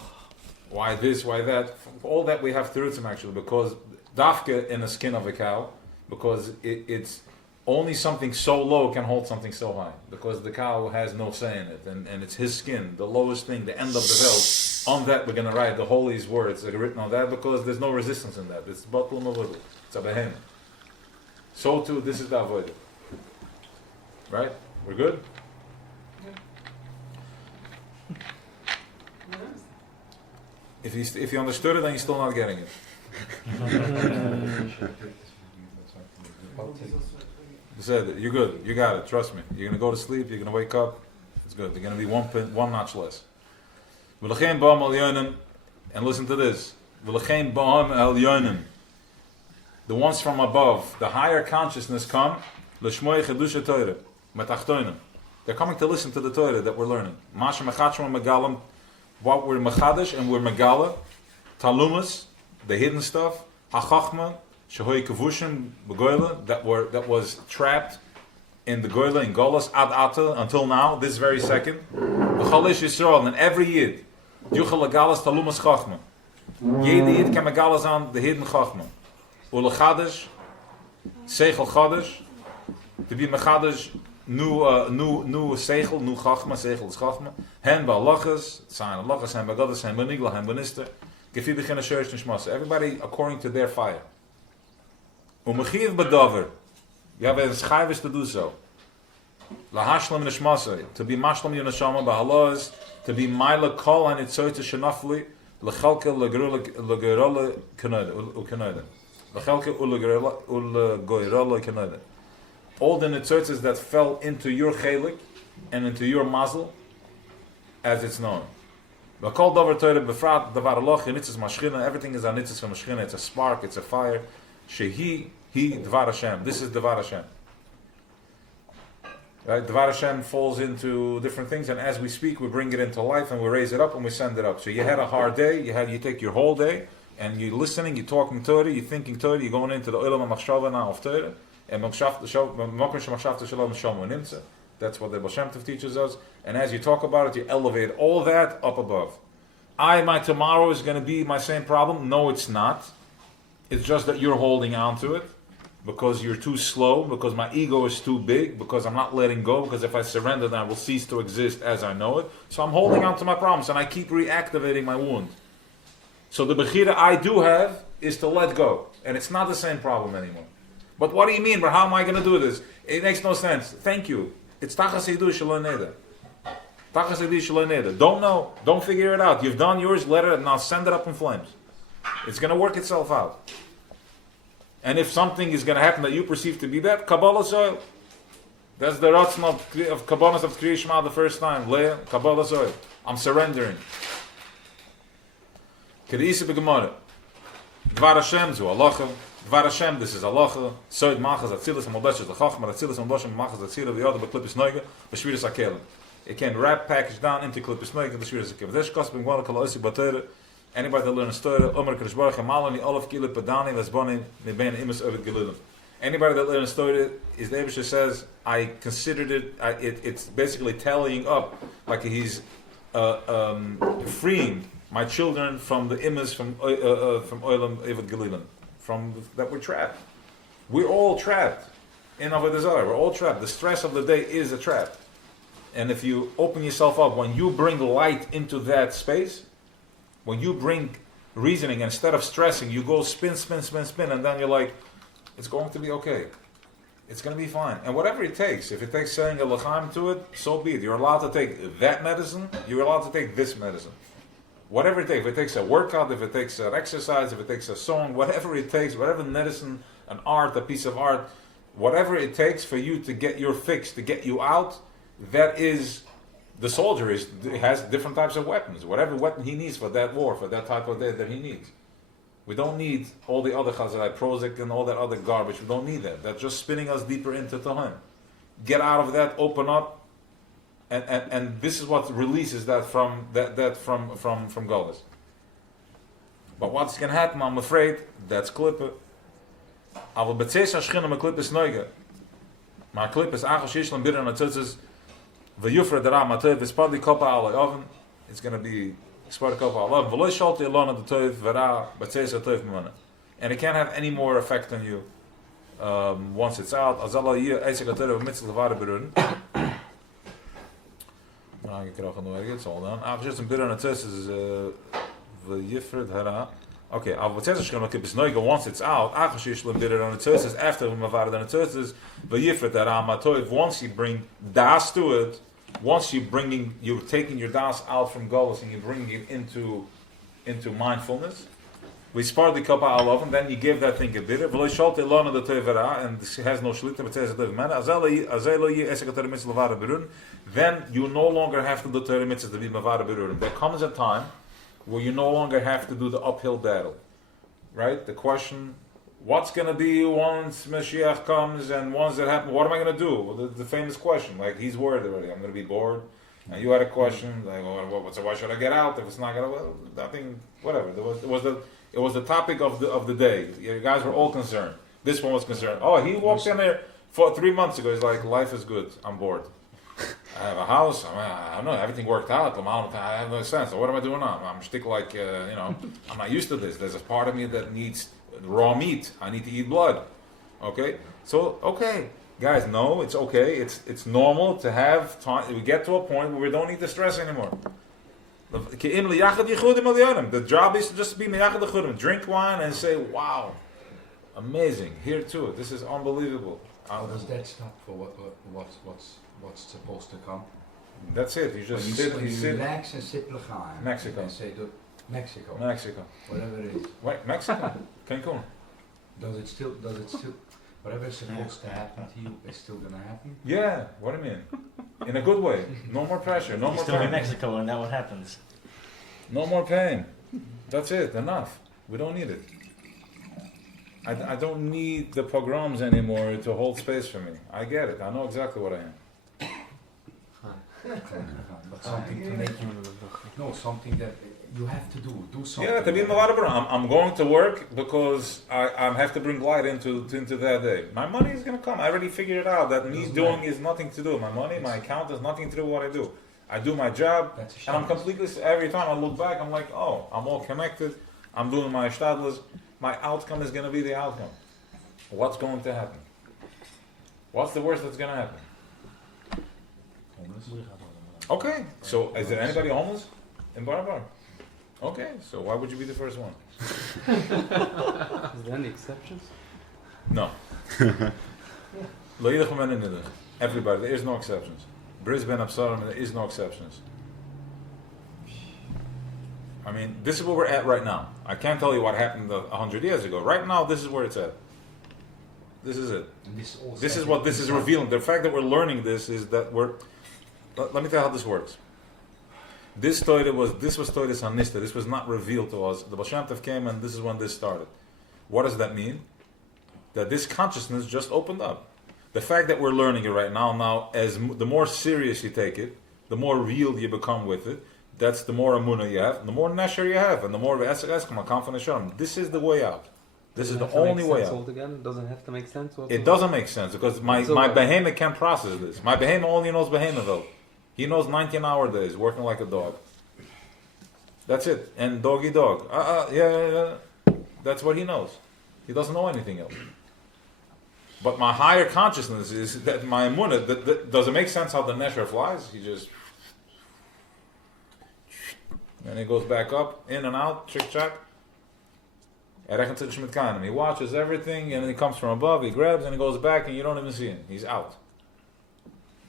Why this? Why that? All that we have terutzim actually, because dafke in the skin of a cow, because it's only something so low can hold something so high, because the cow has no say in it, and it's his skin, the lowest thing, the end of the belt. On that we're going to write the holiest words that are written on that, because there's no resistance in that. It's batul mavudul. It's a behem. So too, this is the avodah. Right? We're good? If you understood it, then you're still not getting it. You're good. You got it. Trust me. You're going to go to sleep. You're going to wake up. It's good. You're going to be one notch less. And listen to this. The ones from above, the higher consciousness come. They're coming to listen to the Torah that we're learning. What we're mechadish and we're megala. Talumas, the hidden stuff. Hachachma, shehoy kavushim begoyle, that was trapped in the goyle in Golas ad ata until now, this very second. V'chalish Yisrael, and every yid. Yuchel agalas talumas chachma. Jede yid can megalas on the hidden chachma. Ule chadish, seichel chadish, to be mechadish, nu seichel, nu chachma, seichel is chachma. Hen ba'alachas, sign alachas, hen ba'gadas, hen ba'nigla, hen ba'nister. Gefi begin a shirish nishmasa. Everybody according to their fire. Umechiv b'davar. You have a schayvis to do so. Lahashlam nishmasa, to be mashlam yonashama ba'halas, to be maila kol and itzoyta shenafli, lechalke legerola kenoida. Lechalke ulegerola kenoida. All the nitzoytas that fell into your chelik and into your mazel, as it's known. V'kol davar Torah b'frat davar aloch nitzis mashchina. Everything is a nitzis from mashchina. It's a spark. It's a fire. Shehi dvar Hashem. This is dvar Hashem. Right? Dvar Hashem falls into different things, and as we speak, we bring it into life, and we raise it up, and we send it up. So you had a hard day. You take your whole day, and you're listening. You're talking Torah. You're thinking Torah. You're going into the olam machshava now of Torah, and that's what the Baal Shem Tov teaches us. And as you talk about it, you elevate all that up above. My tomorrow is going to be my same problem. No, it's not. It's just that you're holding on to it because you're too slow, because my ego is too big, because I'm not letting go, because if I surrender, then I will cease to exist as I know it. So I'm holding on to my problems, and I keep reactivating my wound. So the bechira I do have is to let go. And it's not the same problem anymore. But what do you mean? But how am I going to do this? It makes no sense. Thank you. It's tachas yidu shaloi neder. Tachas yidu shaloi neder. Don't know. Don't figure it out. You've done yours. Let it. Now send it up in flames. It's going to work itself out. And if something is going to happen that you perceive to be bad, Kabbalah soil. That's the ratzon of Kabbalah of Kriya Shema the first time. Leah, Kabbalah Zoy. I'm surrendering. Kedisa begemara. Dvar Hashem zu halacha. Dvar Hashem, this is halacha. Soid machas atzilas amodeshes lechachma. Atzilas amodeshes machas atzilas v'yada b'klipis noiga b'shviris hakelim. It can wrap, package down into klipis noiga b'shviris hakelim. There's kos b'ngwala kol osi b'teire. Anybody that learns Torah, Omer Kadosh Baruch Hu malani olav kila padani lesboni mibein imus ovid gelilim. Anybody that learns Torah, is the Eibusher says, I considered it. It's basically tallying up, like he's freeing my children from the imus from oilam ovid gelilim, from that we're trapped. We're all trapped in avodah zarah. We're all trapped. The stress of the day is a trap, and if you open yourself up, when you bring light into that space. When you bring reasoning, instead of stressing, you go spin, and then you're like, it's going to be okay. It's going to be fine. And whatever it takes, if it takes saying a l'chaim to it, so be it. You're allowed to take that medicine, you're allowed to take this medicine. Whatever it takes, if it takes a workout, if it takes an exercise, if it takes a song, whatever it takes, whatever medicine, an art, a piece of art, whatever it takes for you to get your fix, to get you out, that is... The soldier has different types of weapons. Whatever weapon he needs for that war, for that type of day that he needs. We don't need all the other Chazalai, Prozac and all that other garbage. We don't need that. That's just spinning us deeper into Tahim. Get out of that, open up, and this is what releases that from Golas. But what's going to happen, I'm afraid, that's Klippe. Aber betzes Hashchina me Klippe is Neuge. Maar Klippe is Achos Yishlam Bidder and Atzitzes. V'yufra dera matov v'spadi kopa alay oven. It's going to be spadi kopa alay oven. V'loy shalti alona the tov v'ra b'tzeis atov m'mana. And it can't have any more effect on you once it's out. Azala yir eisek atov v'mitzil v'vare berurn. Nou, ik krijg nog ergens al dan. Afgezet een bidder en het is v'yufra dera. Okay, aber what's actually going to keep noiga once it's out. Achashishlim bidder on it is after mavara then it is v'yifret aramatoiv. Once you bring das to it, once you're taking your das out from golos and you're bringing it into mindfulness. We spar the kappa alav and then you give that thing a bidder. V'lo shalte lona the tevera and it has no shlita but says it man. Azelo yi esekater mitzvah lavara berurn. Then you no longer have to do Torah mitzvahs to be mavara berurn. There comes a time where you no longer have to do the uphill battle, right? The question, what's going to be once Mashiach comes and once that happens, what am I going to do? Well, the famous question, like he's worried already, I'm going to be bored. And you had a question, like, so why should I get out if it's not going to, well, I think, whatever. It was the topic of the day. You guys were all concerned. This one was concerned. Oh, he walked in there 3 months ago, he's like, life is good, I'm bored. I have a house. I don't know. Everything worked out. I have no sense. So what am I doing now? I'm still like, I'm not used to this. There's a part of me that needs raw meat. I need to eat blood. Okay. So guys, no, it's okay. It's normal to have time. We get to a point where we don't need to stress anymore. The job is to just be meyachad lechudim. Drink wine and say, "Wow, amazing! Here too. This is unbelievable." How does that stop for what's supposed to come? That's it. You just sit. You relax and sit l'chaim. Mexico. And say Mexico. Whatever it is. Wait, Mexico. Cancun. Does it still? Whatever's supposed to happen to you is still gonna happen? Yeah. What do you mean? In a good way. No more pressure. No You're more still pain. in Mexico and that what happens. No more pain. That's it. Enough. We don't need it. I don't need the pogroms anymore to hold space for me. I get it. I know exactly what I am. But something to make you something that you have to do something. Yeah, to be in the water. I'm going to work because I have to bring light into that day. My money is going to come. I already figured it out that me doing is nothing to do. My money, my account has nothing to do with what I do. I do my job, and I'm completely. Every time I look back, I'm like, oh, I'm all connected. I'm doing my shtadlis. My outcome is going to be the outcome. What's going to happen? What's the worst that's going to happen? Okay, so is there anybody homeless in Bar? Okay, so why would you be the first one? Is there any exceptions? No. Everybody, there is no exceptions. Brisbane, Absalom, there is no exceptions. I mean, this is where we're at right now. I can't tell you what happened 100 years ago. Right now, this is where it's at. This is it. And this all This is set what this is inside. revealing. The fact that we're learning this is that let me tell you how this works. This was Toides Hanista. This was not revealed to us. The Baal Shem Tov came and this is when this started. What does that mean? That this consciousness just opened up. The fact that we're learning it right now, the more serious you take it, the more real you become with it, that's the more Amunah you have, and the more Nesher you have, and the more Ve'esach come from Hashem. This is the way out. This is the only way out. Again? Doesn't have to make sense. It doesn't make sense because my behemoth can't process this. My behemoth only knows behemoth. He knows 19-hour days, working like a dog. That's it. And doggy dog. Yeah. That's what he knows. He doesn't know anything else. But my higher consciousness is that my emunah, does it make sense how the Nesher flies? He just... And he goes back up, in and out, chick-chack. He watches everything, and then he comes from above, he grabs, and he goes back, and you don't even see him. He's out.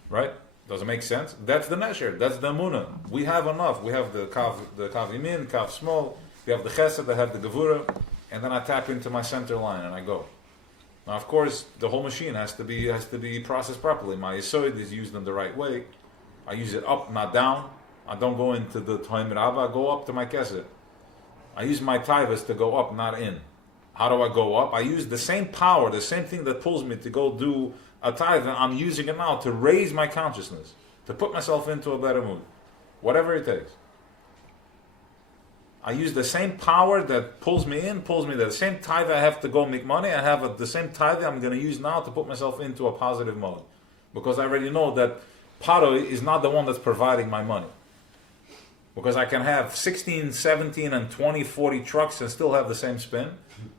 Right? Does it make sense? That's the Nesher. That's the emunah. We have enough. We have the Kav Yamin, Kav Small. We have the Chesed, I have the Gevura. And then I tap into my center line, and I go. Now, of course, the whole machine has to be processed properly. My Yesod is used in the right way. I use it up, not down. I don't go into the Toim Rabba. I go up to my Kesed. I use my Taivas to go up, not in. How do I go up? I use the same power, the same thing that pulls me to go do a Taiva. I'm using it now to raise my consciousness, to put myself into a better mood. Whatever it takes. I use the same power that pulls me in, pulls me there. The same tithe I have to go make money, I have the same tithe I'm going to use now to put myself into a positive mode. Because I already know that Paro is not the one that's providing my money. Because I can have 16, 17, and 20, 40 trucks and still have the same spin.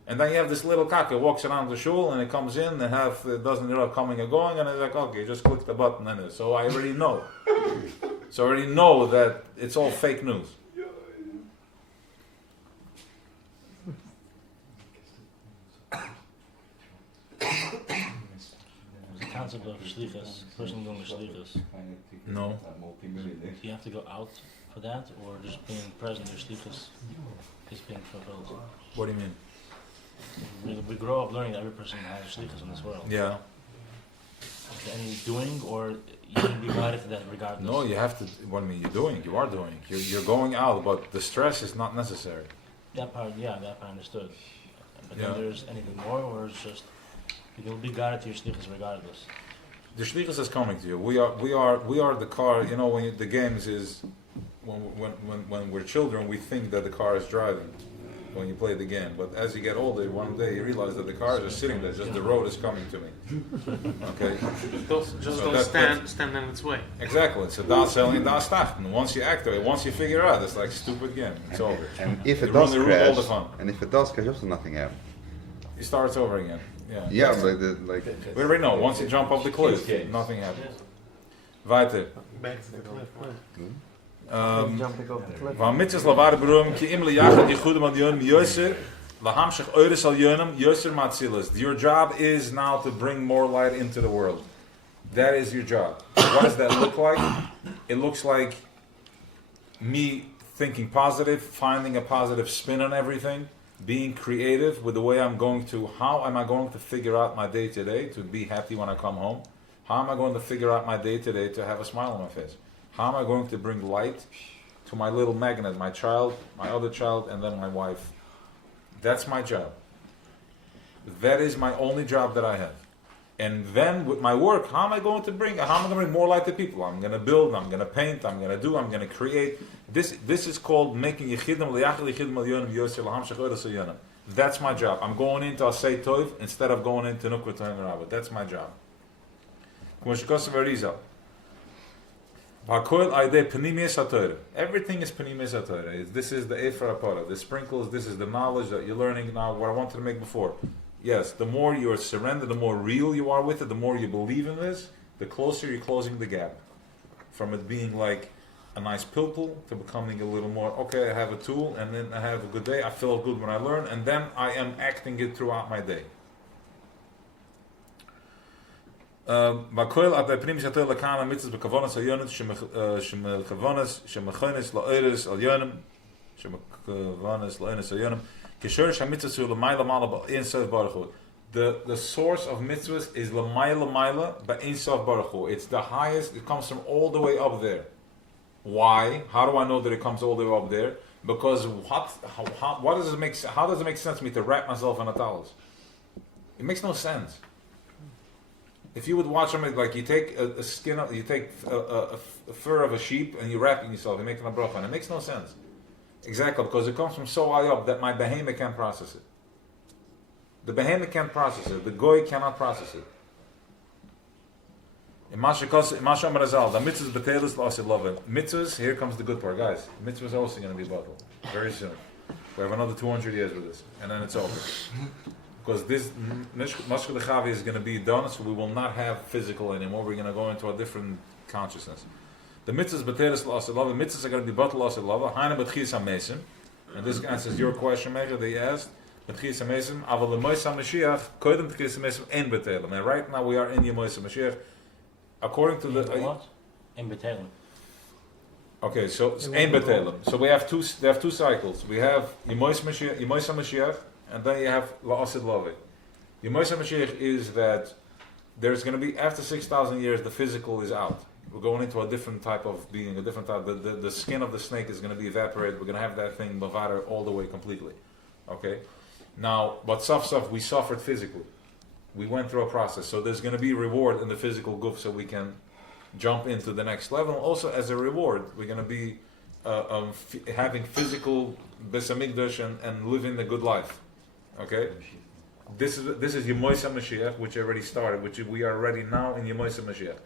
And then you have this little kaka walks around the shul and it comes in and it doesn't know coming and going and it's like, okay, just click the button and so I already know. So I already know that it's all fake news. The concept of shlichus, person doing shlichus. No. Do you have to go out for that, or just being present, your shlichus is being fulfilled? What do you mean? We grow up learning that every person has shlichus in this world. Yeah. Is there any doing, or you can be guided to that regardless? No, you have to. What do you mean? You're doing. You are doing. You're going out, but the stress is not necessary. That part understood. But Yeah. then there's anything more, or it's just you will be guided to your shlichus regardless. The shlichus is coming to you. We are the car. You know, when the games is when we're children, we think that the car is driving when you play the game. But as you get older, one day you realize that the car is just sitting there. Just the road is coming to me. Okay. Just So don't that's- stand in its way. Exactly. So das selling, das tachten. Once you activate, once you figure out, it's like a stupid game. It's over. And if it You does ruin all the crash, fun. also nothing happens. It starts over again. Yeah. Yeah, like We already know. Once you jump off the cliff, nothing happens. Weiter. Back to the cliff. Jumping off the cliff. Van mitzvahs lavar berum ki im liyachad yichudem al yonim yoser lahamshech oiris al yonim yoser matzilas. Your job is now to bring more light into the world. That is your job. What does that look like? It looks like me thinking positive, finding a positive spin on everything, being creative with the way I'm going to, how am I going to figure out my day today to be happy when I come home? How am I going to figure out my day today to have a smile on my face? How am I going to bring light to my little magnet, my child, my other child, and then my wife? That's my job. That is my only job that I have. And then with my work, how am I going to bring more light to people? I'm going to build, I'm going to paint, I'm going to create. This is called making yichidim liyachid yichidim al-yonim yoser lahamshech oiros al-yonim. That's my job. I'm going into Asay Tov instead of going into Nukva Toim Rabba. That's my job. Everything is Penimis HaTorah. This is the Ephra Apara, the sprinkles, this is the knowledge that you're learning now, what I wanted to make before. Yes, the more you're surrendered, the more real you are with it, the more you believe in this, the closer you're closing the gap. From it being like a nice pilpul to becoming a little more, okay, I have a tool, and then I have a good day, I feel good when I learn, and then I am acting it throughout my day. Bakoil at the primis hatel lakana mitzvos bekavonas alyonim shemekavonas shemechonis laoris alyonim shemekavonas laoris alyonim kishur shamitzvos ulamayla mala insof baruch. The source of mitzvahs is l'mayla but Ein Sof Baruch Hu. It's the highest. It comes from all the way up there. Why? How do I know that it comes all the way up there? Because what does it make? How does it make sense to me to wrap myself in a talis? It makes no sense. If you would watch them, like you take a skin, you take a fur of a sheep and you're wrapping yourself, you're making a bracha, and it makes no sense. Exactly, because it comes from so high up that my behemoth can't process it. The behemoth can't process it. The goy cannot process it. In Masha Marazal, the mitzvahs betelis la'asid love. Mitzvahs, here comes the good part, guys. Mitzvahs are also going to be bottled very soon. We have another 200 years with this, and then it's over. Because this Mashka Lechavi is going to be done, so we will not have physical anymore. We're going to go into a different consciousness. The mitzvahs betelis la'asid love. The mitzvahs are going to be bottled la'asid love. Haina betchis hamesim. And this answers your question, Meir, that you asked. Betchis hamesim. Aval lemois hamashiach koydem betchis hamesim ein betelim. And right now we are in Yemois HaMashiach. According to the what? In Bethlehem. okay, so it's ein betelim. So we have two. They have two cycles. We have Yemois HaMashiach, and then you have la'asid love. Yemois HaMashiach is that there's going to be after 6,000 years the physical is out. We're going into a different type of being, a different type. The skin of the snake is going to be evaporated. We're going to have that thing bavada all the way completely. Okay. Now, but stuff we suffered physically. We went through a process, so there's going to be reward in the physical goof, so we can jump into the next level. Also, as a reward, we're going to be having physical besamigdash and living the good life. Okay, this is Yemois HaMashiach, which already started, which we are already now in Yemois HaMashiach.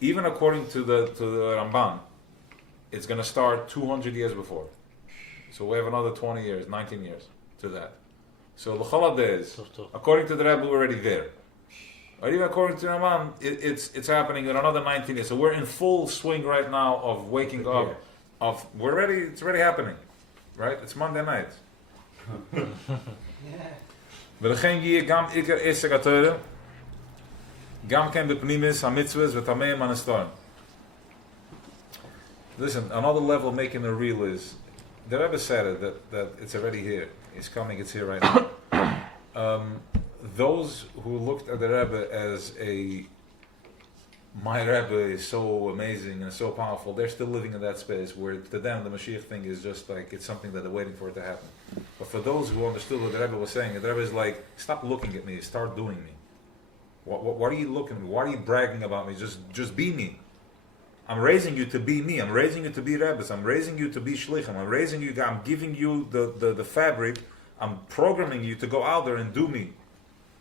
Even according to the Ramban, it's going to start 200 years before. So we have another 20 years, 19 years to that. So l'chol days, according to the Rebbe, we're already there. Or even according to Ramban, it's happening in another 19 years. So we're in full swing right now of waking up. It's already happening, right? It's Monday night. V'lechen yeh gam iker esek haTorah, gam ken b'pnimis hamitzvahs v'tameim anastorm. Listen, another level of making a real is, the Rebbe said it, that it's already here. It's coming, it's here right now. Those who looked at the Rebbe as my Rebbe is so amazing and so powerful, they're still living in that space where to them the Mashiach thing is just like, it's something that they're waiting for it to happen. But for those who understood what the Rebbe was saying, the Rebbe is like, stop looking at me, start doing me. What are you looking at me? Why are you bragging about me? Just be me. I'm raising you to be me. I'm raising you to be Rebbes. I'm raising you to be Shlichim. I'm raising you. I'm giving you the fabric. I'm programming you to go out there and do me.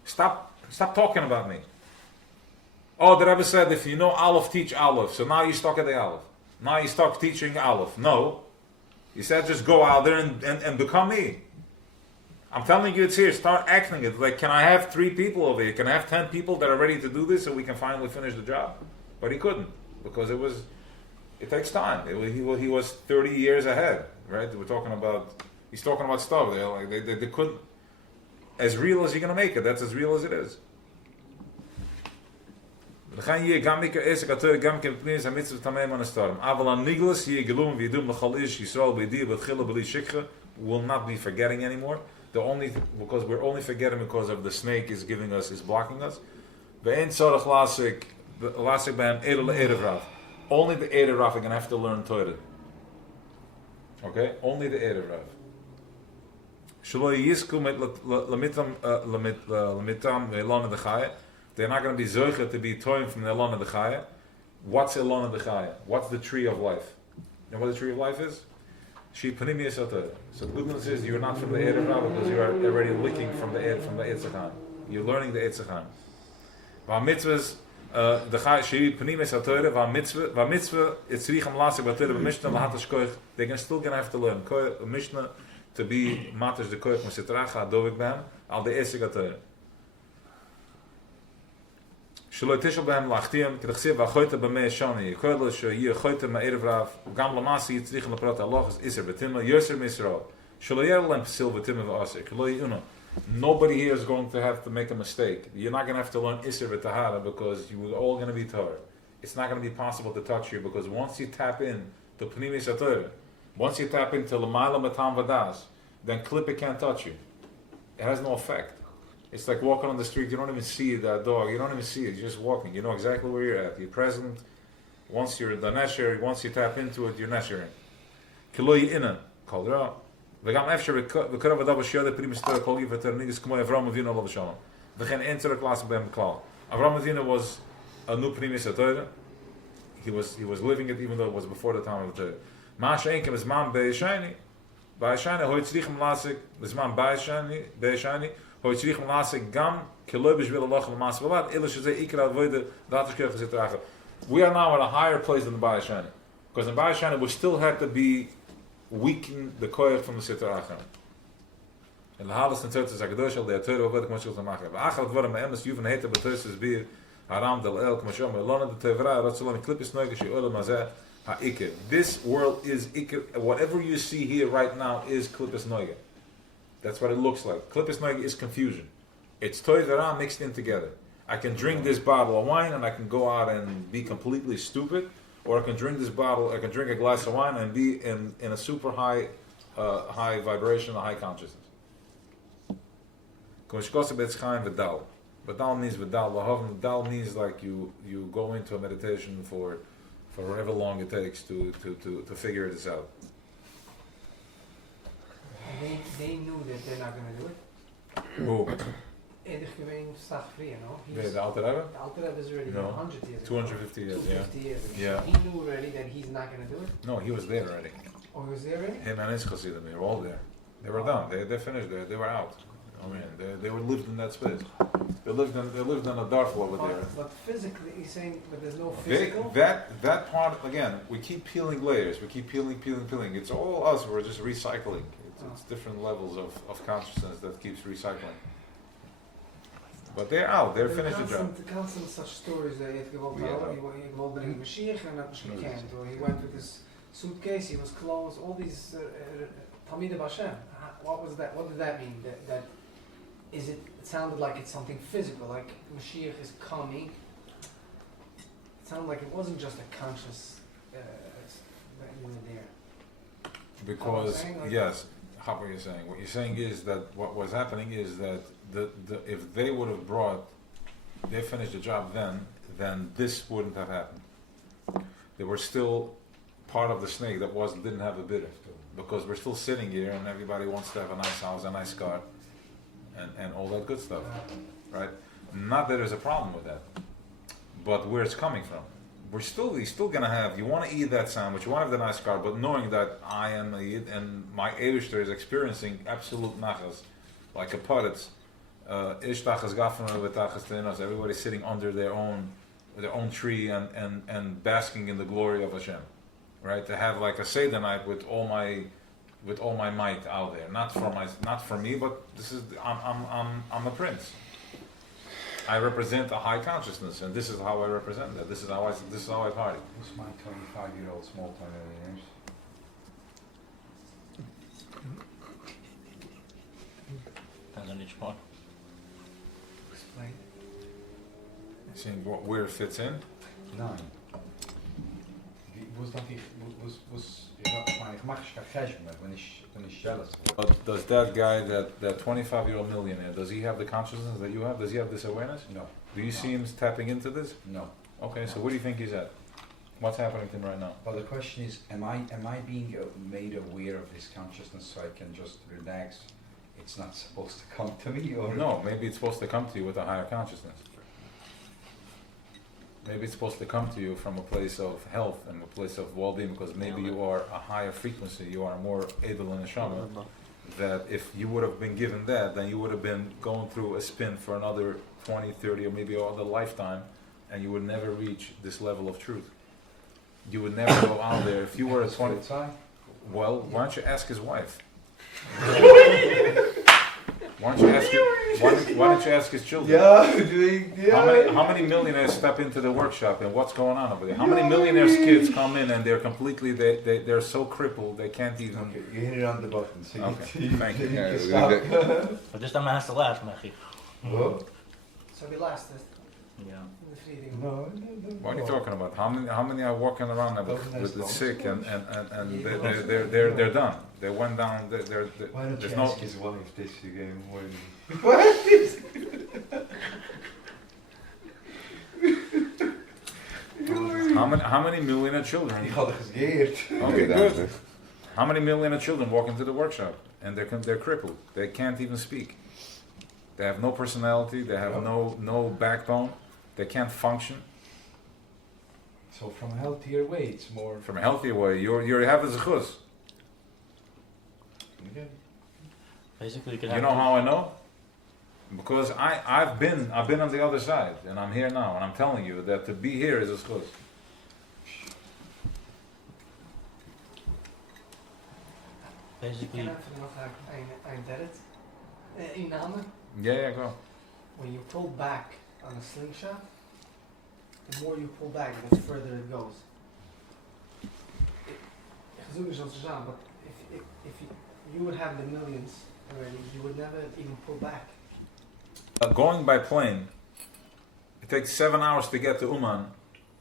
Stop talking about me. Oh, the Rebbe said, if you know Aleph, teach Aleph. So now you're stuck at the Aleph. Now you start teaching Aleph. No. He said, just go out there and become me. I'm telling you it's here. Start acting it. Like, can I have 3 people over here? Can I have 10 people that are ready to do this so we can finally finish the job? But he couldn't. Because it takes time. He was 30 years ahead, right? He's talking about stuff. They're like, they couldn't, as real as you're going to make it, that's as real as it is. Will not be forgetting anymore. Because we're only forgetting because of the snake is blocking us. Only the Erev Rav are going to have to learn Torah. Okay? Only the Erev Rav. They're not going to be zoicha to be toim from the Elana Dechaya. What's Elana Dechaya? What's the tree of life? You know what the tree of life is? So the good news is you're not from the Erev Rav because you are already licking from the Etz'lenu. You're learning the Etz'lenu. Mitzvahs, the pnimis haTorah, mitzvah Etzrichem lasik b'Torah b'Mishnah lahatash koich. They're still going to have to learn Mishnah to be matash the koich m'sitracha dovik b'hem al the esek haTorah. Shelo tishel b'hem lachtiim k'dechsiv v'achoyta b'mei shani yikoylo she'yeh choyta ma'erev rav gam lamasi yitzrichem l'prot halachas iser v'timah yoser m'Yisrael shelo yer lem p'sil v'timah v'aser k'lo yi'uno. Nobody here is going to have to make a mistake. You're not going to have to learn Isser v'Tahara because you are all going to be Torah. It's not going to be possible to touch you because once you tap in to Pnimis HaTorah, once you tap into L'mayla Matam Vadas, then Klippa can't touch you. It has no effect. It's like walking on the street. You don't even see that dog. You don't even see it. You're just walking. You know exactly where you're at. You're present. Once you're the nesher, once you tap into it, you're neshering. Kiloi inna. Called out. וגם אפשר וקרב אדם בשידה פרימסטר כל יפטר ניגס כמו אברהם אבינו עליו השלום. וכן אין צורך לעשות בהם בכלל. Avraham Avinu was a new primis Torah. He was living it even though it was before the time of the Torah. Masha Enkem is man beishani. Beishani hoy tzrichem lasik. Is man beishani. Hoy tzrichem lasik gam keloi b'shvil Allah l'mas v'vad. Ila shezeh ikra avoide datas kirch zitracha. We are now at a higher place than the Beishani. Because in Beishani we still had to be weaken the koyach from the Sitra Achim. In the Halas and Tzortzes HaKadosh al the Torah over the Kmoshel Tamachim. V'achal dvarim ha'emes yuven heta b'toyses bir haram del el k'moshel me'lona de tevra ratzolam klippis noigesh ye'olam hazeh ha'ikir. This world is ikir. Whatever you see here right now is klippis noige. That's what it looks like. Klippis noige is confusion. It's toivera mixed in together. I can drink this bottle of wine and I can go out and be completely stupid. Or I can drink this bottle, I can drink a glass of wine and be in a super high vibration, a high consciousness. Vidal means Vidal. Vidal means like you go into a meditation for however long it takes to figure this out. They knew that they're not going to do it. Who? Edig geween stag free, no? The Alter Rebbe? The Alter Rebbe is already 100 years ago. 250 years, 250 years ago. Yeah. So he knew already that he's not going to do it? No, he was there already. Oh, he was there already? Him and his Chassidim, they were all there. They were done. They finished there. They were out. I mean, they were lived in that space. They lived in a darfel over there. But physically, he's saying, but there's no physical? That part, again, we keep peeling layers. We keep peeling. It's all us. We're just recycling. It's different levels of consciousness that keeps recycling. But they're out. They're finished the job. Constant such stories that he went bring Mashiach and not can't. Or he went with his suitcase, he was clothes, all these Talmidei Bashem. What was that? What did that mean? That is it? It sounded like it's something physical, like Mashiach is coming. It sounded like it wasn't just a conscious that you were there. Because yes, how are you saying? What you're saying is that what was happening is that if they would have they finished the job then this wouldn't have happened. They were still part of the snake that didn't have a bidder. Because we're still sitting here and everybody wants to have a nice house, a nice car, and all that good stuff, right? Not that there's a problem with that, but where it's coming from. You're still gonna have, you want to eat that sandwich, you want to have the nice car, but knowing that I am a Yid and my Eivishter is experiencing absolute nachas, like a poritz, ish tachas gafna with tachas teinos, everybody's sitting under their own tree and basking in the glory of Hashem, right? To have like a Seder night with all my might out there, not for me, but I'm a prince. I represent a high consciousness, and this is how I represent that. This is how I party. Who's my 25-year-old small-time millionaires? Depends on each one. Explain. Seeing where it fits in. 9. Was mijn gemakkelijke cheshbon when he's jealous. But does that guy, that 25-year-old millionaire, does he have the consciousness that you have? Does he have this awareness? No. Do you see him tapping into this? No. Okay, so where do you think he's at? What's happening to him right now? Well, the question is, am I being made aware of his consciousness so I can just relax? It's not supposed to come to me, or No, maybe it's supposed to come to you with a higher consciousness. Maybe it's supposed to come to you from a place of health and a place of well-being, because maybe you are a higher frequency, you are more edel in neshama, that if you would have been given that, then you would have been going through a spin for another 20, 30, or maybe another lifetime, and you would never reach this level of truth. You would never go out there. If you were a 20... Well, why don't you ask his wife? Why don't you ask his children? How many millionaires step into the workshop and what's going on over there? How many millionaires' kids come in and they're completely, they're so crippled they can't even... Okay, you hit it on the button. So Okay, thank you. But this time I have to laugh, Mechi. What? So we lasted Yeah. in the befriedigung. No, What are you talking about? How many are walking around now with the sick and they're done. They went down. Why don't there's you no. ask his wife this again? What is How many millionaire children? Die hadden gesgeerd. Okay, good. How many millionaire children walk into the workshop and they're crippled? They can't even speak. They have no personality. They have no backbone. They can't function. So from a healthier way, it's more. From a healthier way, you have a zechus. Okay. Basically, you can You have know how I know? Because I've been on the other side, and I'm here now, and I'm telling you that to be here is a zechus. basically Ik ken even nog een derde inname. Yeah, go. When you pull back on a slingshot, the more you pull back, the further it goes. Gezongen is ons samen, but if you would have the millions already, you would never even pull back. Going by plane, it takes 7 hours to get to Uman,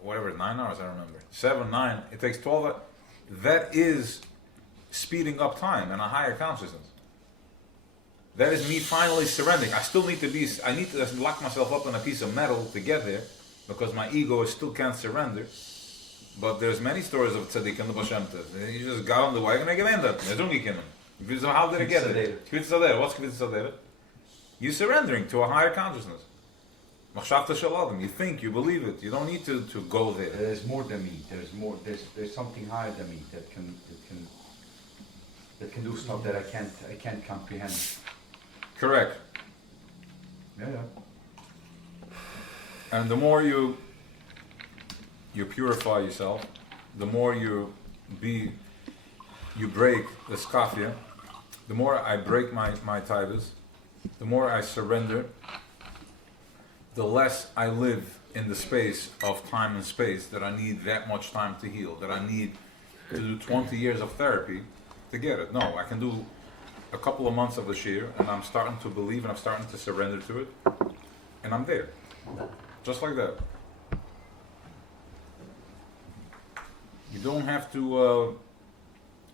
whatever, 9 hours, I don't remember. 7, 9, it takes 12 hours. That is speeding up time and a higher consciousness. That is me finally surrendering. I need to lock myself up in a piece of metal to get there, because my ego still can't surrender. But there's many stories of tzaddik and the Baal Shem Tov. You just got on the wagon and get that. So how did it get there? What's Kvitz Saderet? You're surrendering to a higher consciousness. You think, you believe it. You don't need to go there. There's more than me. There's something higher than me that can do stuff that I can't comprehend. Correct. Yeah. And the more you purify yourself, the more you break the skafia, the more I break my taivas, the more I surrender, the less I live in the space of time and space that I need that much time to heal, that I need to do 20 years of therapy to get it. No, I can do a couple of months of the shir, and I'm starting to believe and I'm starting to surrender to it, and I'm there. Just like that. You don't have to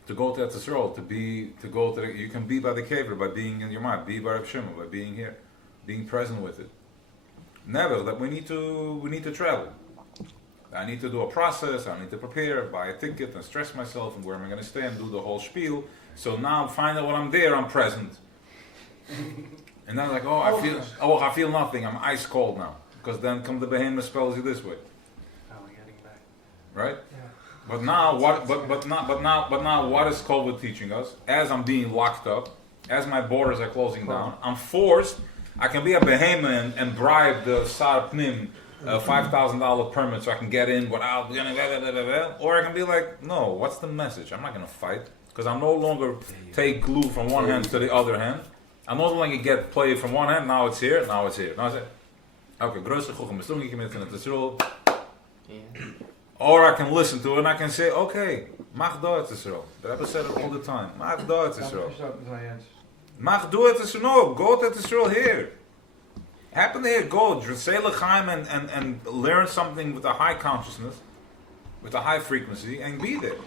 go to Etz'lenu you can be by the caver, by being in your mind, be by Reb Shimon, by being here, being present with it. Never that we need to travel. I need to do a process, I need to prepare, buy a ticket and stress myself and where am I gonna stay and do the whole spiel. So now find out when I'm there, I'm present. And then like, I feel nothing, I'm ice cold now. Because then come the behemoth spells you this way. How are we getting back? Right? Yeah. But now what is COVID teaching us? As I'm being locked up, as my borders are closing down, I'm forced. I can be a behemoth and bribe the Sar Pnim $5,000 permit so I can get in without, or I can be like, no, what's the message? I'm not going to fight because I'm no longer take glue from one hand to the other hand. I'm no longer get played from one hand. Now it's here. Now it's here. Okay, große Chuchem, bestimmt ich mit in the Israel. Or I can listen to it and I can say, okay, mach do et Israel. The Rebbe said it all the time. Mach do et Israel. Mach do et Israel. No, go to Israel here. Happen here, go. Say l'chaim and learn something with a high consciousness, with a high frequency, and be there.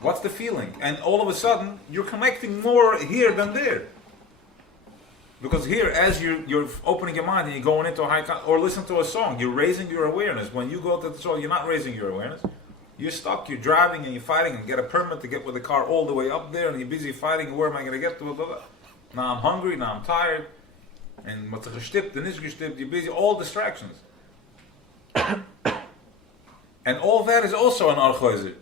What's the feeling? And all of a sudden, you're connecting more here than there. Because here, as you're opening your mind and you're going into a high or listen to a song, you're raising your awareness. When you go to the song, you're not raising your awareness. You're stuck, you're driving and you're fighting and get a permit to get with the car all the way up there and you're busy fighting, where am I going to get to? Blah, blah. Now I'm hungry, now I'm tired. And what's gestippt, and is gestippt, you're busy, all distractions. And all that is also an archoizer.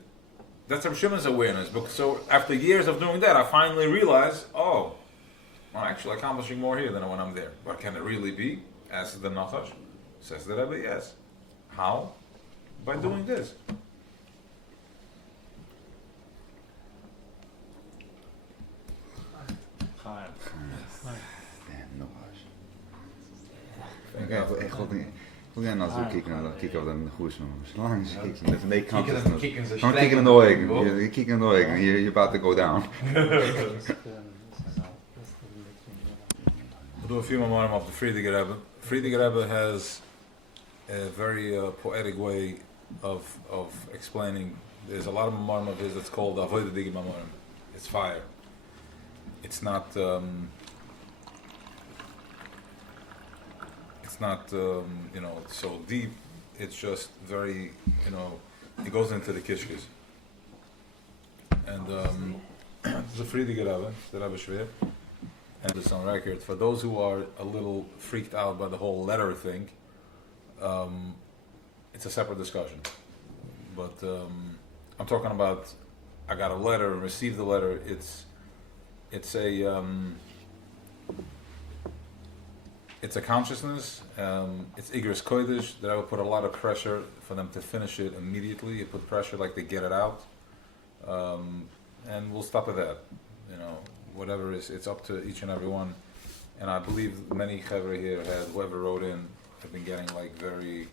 That's Reb Shimon's awareness. So after years of doing that, I finally realized, I'm actually accomplishing more here than when I'm there. But can it really be? Asks the Nachash. Says the Rebbe, yes. How? By doing this. Hoe jij nou zo kijken op de goede zo'n slang kijken met een beetje kant. Gewoon Kicken kijken in de ogen. You kick in the ogen. You're about to go down. We'll do a few more of the Friediger Rebbe. Friediger Rebbe has a very poetic way of explaining. There's a lot of Mamorim of his that's called Avodah Digi Mamorim. It's fire. It's not. It's not so deep. It's just very it goes into the kishkis. And it's a Friedige Rebbe, the Rebbe Shver, and it's on record. For those who are a little freaked out by the whole letter thing, it's a separate discussion. But I'm talking about, I got a letter and received the letter. It's a consciousness. It's Igris Kodesh that I would put a lot of pressure for them to finish it immediately. You put pressure like they get it out. And we'll stop at that. Whatever it's up to each and every one. And I believe many Chevra here whoever wrote in, have been getting like very,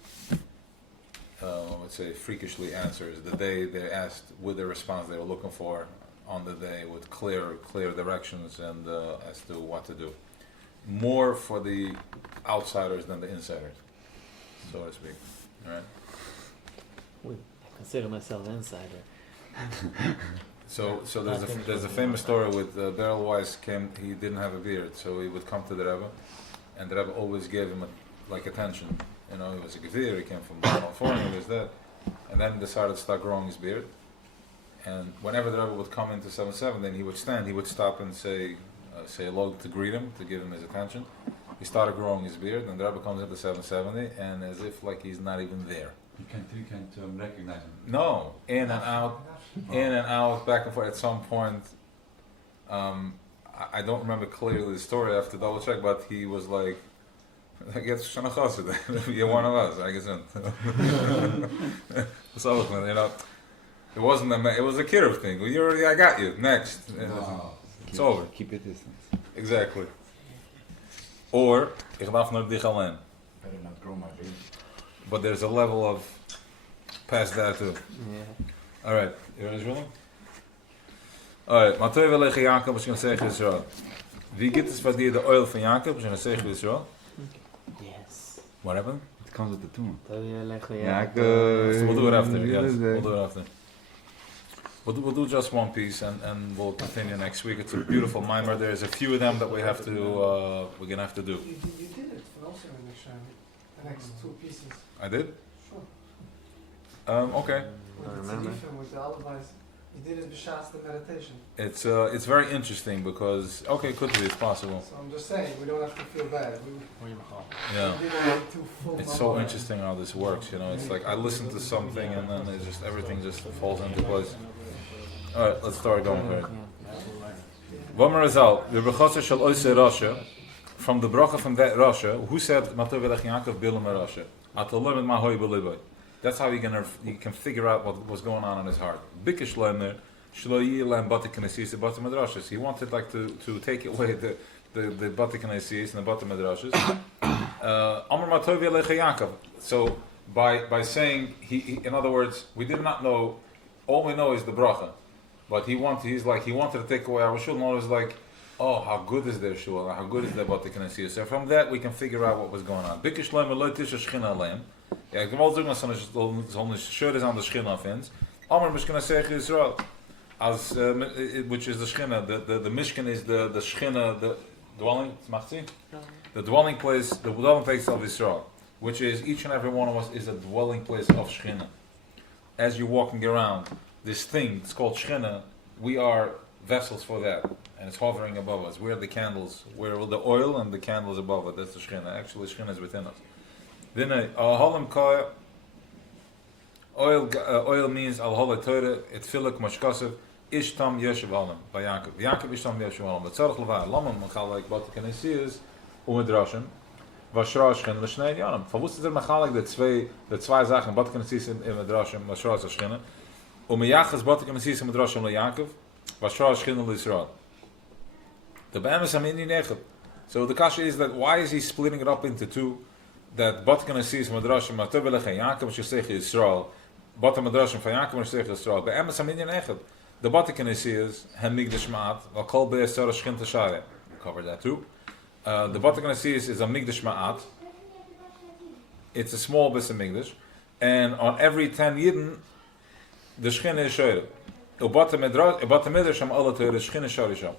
let's say, freakishly answers. The day they asked with the response they were looking for on the day with clear directions and as to what to do. More for the outsiders than the insiders, so to speak. All right. I consider myself an insider. So there's a famous story with Beryl Weisz came. He didn't have a beard, so he would come to the Rebbe, and the Rebbe always gave him attention. He was a Gevir. He came from California. He was that, and then he decided to start growing his beard. And whenever the Rebbe would come into 7-7, then he would stand. He would stop and say hello to greet him, to give him his attention. He started growing his beard, and the Rebbe comes into 770, and as if like he's not even there. You can't recognize him. No, in and out, back and forth. At some point, I don't remember clearly the story. I have to double check, but he was like, "I guess you're one of us." I guess. So it wasn't it was a Kirov thing. I got you. Next, it's over. Keep your distance. Exactly. Or ich darf nur dich allein. Better not grow my beard. But there's a level of past that too. Yeah. All right, you ready, Shmuel? All right, Matoi velege Jacob, was going to zeggen Israël. Wie gibt es für dir the oil van Jacob? Was going to zeggen Israël. Yes. What happened? It comes with the tune. Yeah, So we'll do it after. Yes, we'll do it after. We'll do just one piece and we'll continue next week. It's a beautiful mimer. There's a few of them that we're gonna have to do. You did it for also in the next two pieces. I did? Sure. Okay. With I the remember. tzedifim, with the alibis. You did it b'shas the meditation. It's very interesting because could be, it's possible. So I'm just saying, we don't have to feel bad. Yeah. We didn't make two full It's so mamar. interesting how this works, It's like I listen to something and then it's just everything just falls into place. All right, let's start going for it. Vomer Azal, the bracha shall oise Rasha, from the bracha from that Rasha, who said Matov Elech Yaakov Bilam Rasha, Atolim and Mahoy Beliboy. That's how you can figure out what was going on in his heart. Bikish Lemer, Shloyi Lam Batik Nesis, the Batim Madrashas. He wanted to take away the Batik Nesis and the Batim Madrashas. Amar Matov Elech Yaakov. So by saying in other words, we did not know. All we know is the bracha. But he wanted to take away our shul, and I was like, oh, how good is their shul, how good is their batik and so from that we can figure out what was going on. Bikish leim lo tisha shchina leim. Ja, ik wil zeggen dat zo'n shirt is aan de schina vindt. Amar mishkan zeggen Israel, as which is the schina. The mishkan is the schina, the dwelling. The dwelling place of Israel, which is each and every one of us is a dwelling place of schina. As you're walking around. This thing, it's called Shechina, we are vessels for that, and it's hovering above us. We're the candles, we're the oil and the candles above it, that's the Shechina. Actually, Shechina is within us. Then, oil means al-hola teure, it filak mashkasev, ishtam yeshev halam, by Yaakov. Yaakov ishtam yeshev halam. But tzarech levai, lamam mechalek batik and esiyas, umedrashim, vashra Shechina l'shnei yanam. Verwusst ist mechalek the zwei Sachen, batik and esiyas in medrashim, vashra Shechina, Umeyachas batik and esiyas medrashim leYaakov, vashra Shechina l'Yisrael. The be'emes hamini nechet. So the kasha is that why is he splitting it up into two? That batik and esiyas medrashim matov elech Yaakov shesech Yisrael, batik medrashim from Yaakov shesech Yisrael. Be'emes hamini nechet. The batik and esiyas hem migdash ma'at, v'al kol be'esar Shechina t'shaya. We covered that too. The batik and esiyas is a migdash ma'at. It's a small Beis Hamikdash, and on every 10 Yidden, the Shechina is Shoyre. Ubata Midrash Ham Alla Teure, the Shechina Shari Sham.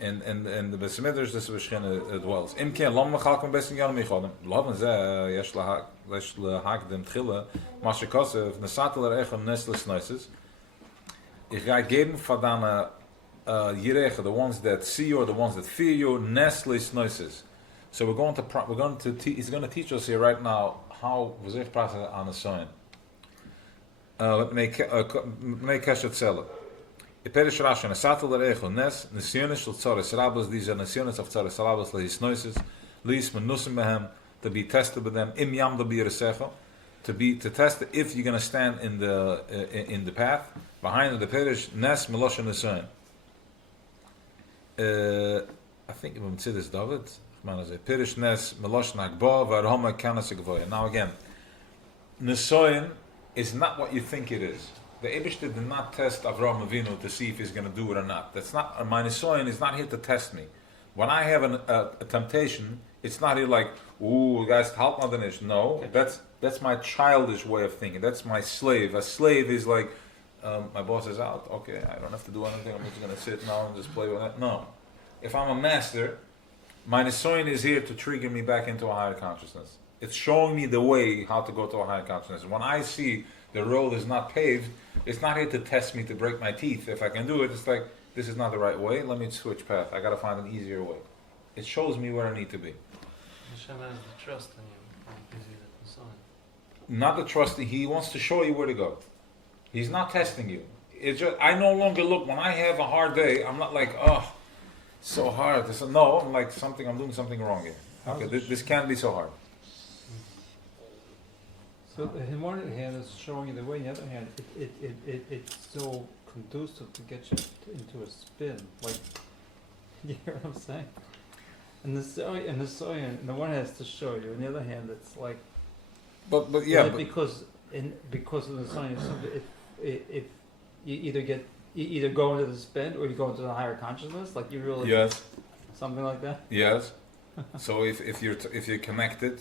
And the Beis Hamikdash, this is where Shechina dwells. Im Ken, Lam Mechalkom Beis Hamikdash Michodem. Lavan Zeh, Yesh Lahak Dem Tchille, Mashe Kosev, Nesatel Echon Nesles Noises. Ich ga geben von deine Yirecha, the ones that see you or the ones that fear you, Nesles Noises. So he's going to teach us here right now how we zich praten aan de sign. Let me catch it zelf. Iperish Rashi, Nesatel Echon Nes, Nisyonis shel Tzares Rabos, these are Nisyonis of Tzares Rabos, Leis Noises, Leis Menusim Behem, to be tested with them, Im Yam Dabir Secha, to test if you're going to stand in the path. Behind the Perish Nes Melosha Nesoin. I think we would say this David. Perish Nes Melosha Nagba Varhoma Kanas Gvoya. Now again, Nesoin is not what you think it is. The Eibishter did not test Avraham Avinu to see if he's going to do it or not. That's not my Nesoin is not here to test me. When I have a temptation, it's not here like, ooh, guys, help Madanish. No, that's my childish way of thinking. That's my slave. A slave is like, my boss is out. Okay, I don't have to do anything. I'm just going to sit now and just play with that. No. If I'm a master, my Nesoin is here to trigger me back into a higher consciousness. It's showing me the way how to go to a higher consciousness. When I see the road is not paved, it's not here to test me to break my teeth. If I can do it, it's like, this is not the right way. Let me switch path. I got to find an easier way. It shows me where I need to be. Hashem has the trust in you. He gives you the sign. Not the trust. He wants to show you where to go. He's not testing you. It's just, I no longer look, when I have a hard day, I'm not like, oh, so hard. No, I'm like, I'm doing something wrong here. Okay, this can't be so hard. So on one hand, it's showing you the way. On the other hand, it's so conducive to get you into a spin. Like, you hear what I'm saying? And the soy, on the one hand, it's to show you. On the other hand, it's like, but yeah, because of the sign, if you either go into the spin or you go into the higher consciousness, like you really something like that. Yes. So if you're connected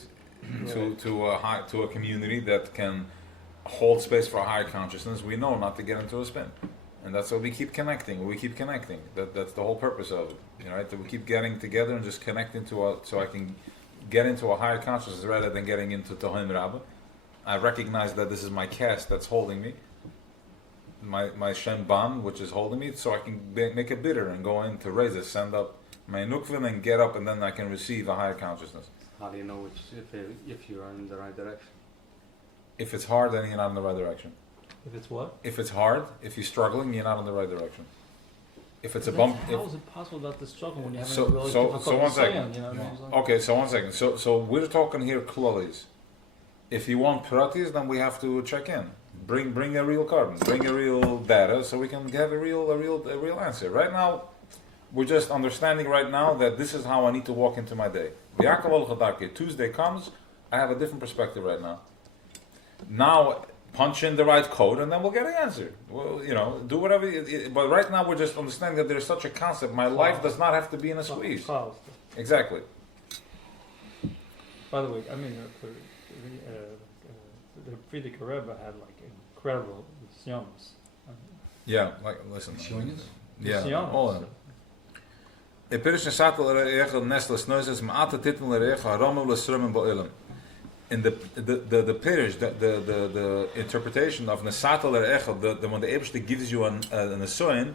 to a community that can hold space for a higher consciousness, we know not to get into a spin, and that's why we keep connecting. That's the whole purpose of it, right? That we keep getting together and just connecting so I can get into a higher consciousness rather than getting into Tohim Rabbah. I recognize that this is my caste that's holding me, my Shem Ban, which is holding me, so I can make it bitter and go in to raise it, send up my Nukvin and get up, and then I can receive a higher consciousness. How do you know if you are in the right direction? If it's hard, then you're not in the right direction. If it's what? If it's hard, if you're struggling, you're not in the right direction. If it's a bump, how is it possible not to struggle when you're having so a really so difficult so one second. You know what I'm saying? Okay, so 1 second. So we're talking here klolis. If you want pratis, then we have to check in. Bring a real carbon, bring a real data, so we can have a real answer. Right now, we're just understanding right now that this is how I need to walk into my day. Tuesday comes, I have a different perspective right now. Now, punch in the right code, and then we'll get an answer. Well, do whatever. But right now, we're just understanding that there's such a concept. My life does not have to be in a squeeze. Exactly. By the way, I mean, the Frierdiker Rebbe had like incredible sionos. Yeah, like listen. Sionis? Yeah, Sionos. all of them. In the Pirish, the interpretation of Nesatel Erechel, the one the Eibishter gives you an Nesoin,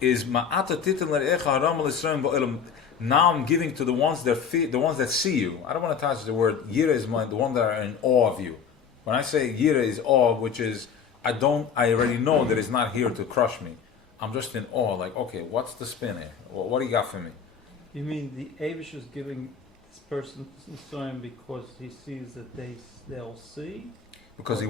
is Ma'ata Titel Erecha Haramel Yisrael Ba'olam. Now I'm giving to the ones that see you. I don't want to touch the word Yira is the one that are in awe of you. When I say Yira is awe, which is I already know that it's not here to crush me. I'm just in awe, like, okay, what's the spin here? What do you got for me? You mean the Eibush is giving this person Nesoin because he sees that they'll see? Because he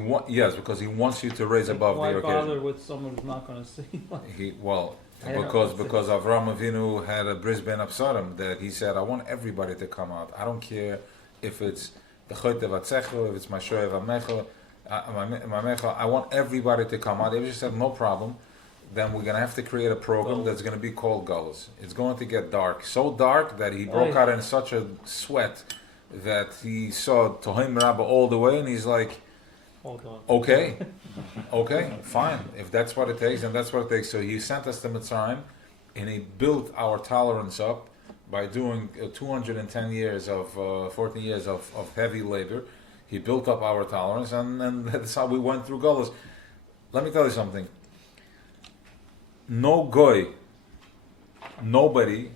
wants you to raise above the occasion. Why bother with someone who's not going to see? Because Avraham Avinu had a Brisbane Absarim that he said, I want everybody to come out. I don't care if it's the Choyte Vatzecho, if it's Mashoe Vamecho, I want everybody to come out. They just said, no problem. Then we're going to have to create a program that's going to be called Gullus. It's going to get dark. So dark that he broke out in such a sweat that he saw Tohim Rabbah all the way, and he's like, Hold on. okay, okay, fine. If that's what it takes, then that's what it takes. So he sent us to Mitzrayim, and he built our tolerance up by doing 210 years of 14 years of heavy labor. He built up our tolerance, and that's how we went through Gullus. Let me tell you something. No goy, nobody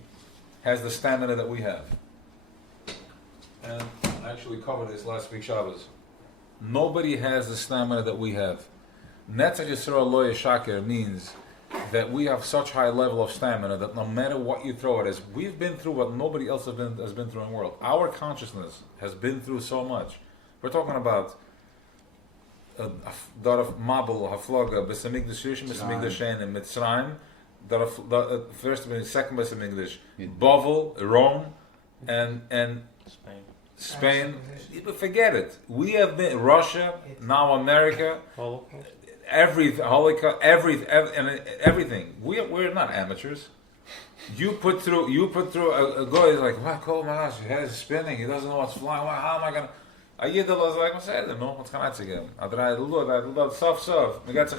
has the stamina that we have. And I actually covered this last week Shabbos. Nobody has the stamina that we have. Netzach Yisrael Lo Yeshaker means that we have such high level of stamina that no matter what you throw at us, we've been through what nobody else has been through in the world. Our consciousness has been through so much. We're talking about Daraf Mabel, Haflaga, Besamigdash Rishon, Besamigdash Shein, Mitzrayim, first, second Besamigdash, Bavel, Rome, and Spain. Forget it. We have been Russia, now America, everything. We're not amateurs. You put through a guy is like, wow, oh my gosh, his head is spinning. He doesn't know what's flying. Wow, how am I gonna? A yidel was like, I don't know what's going to happen. I tried soft. Me got to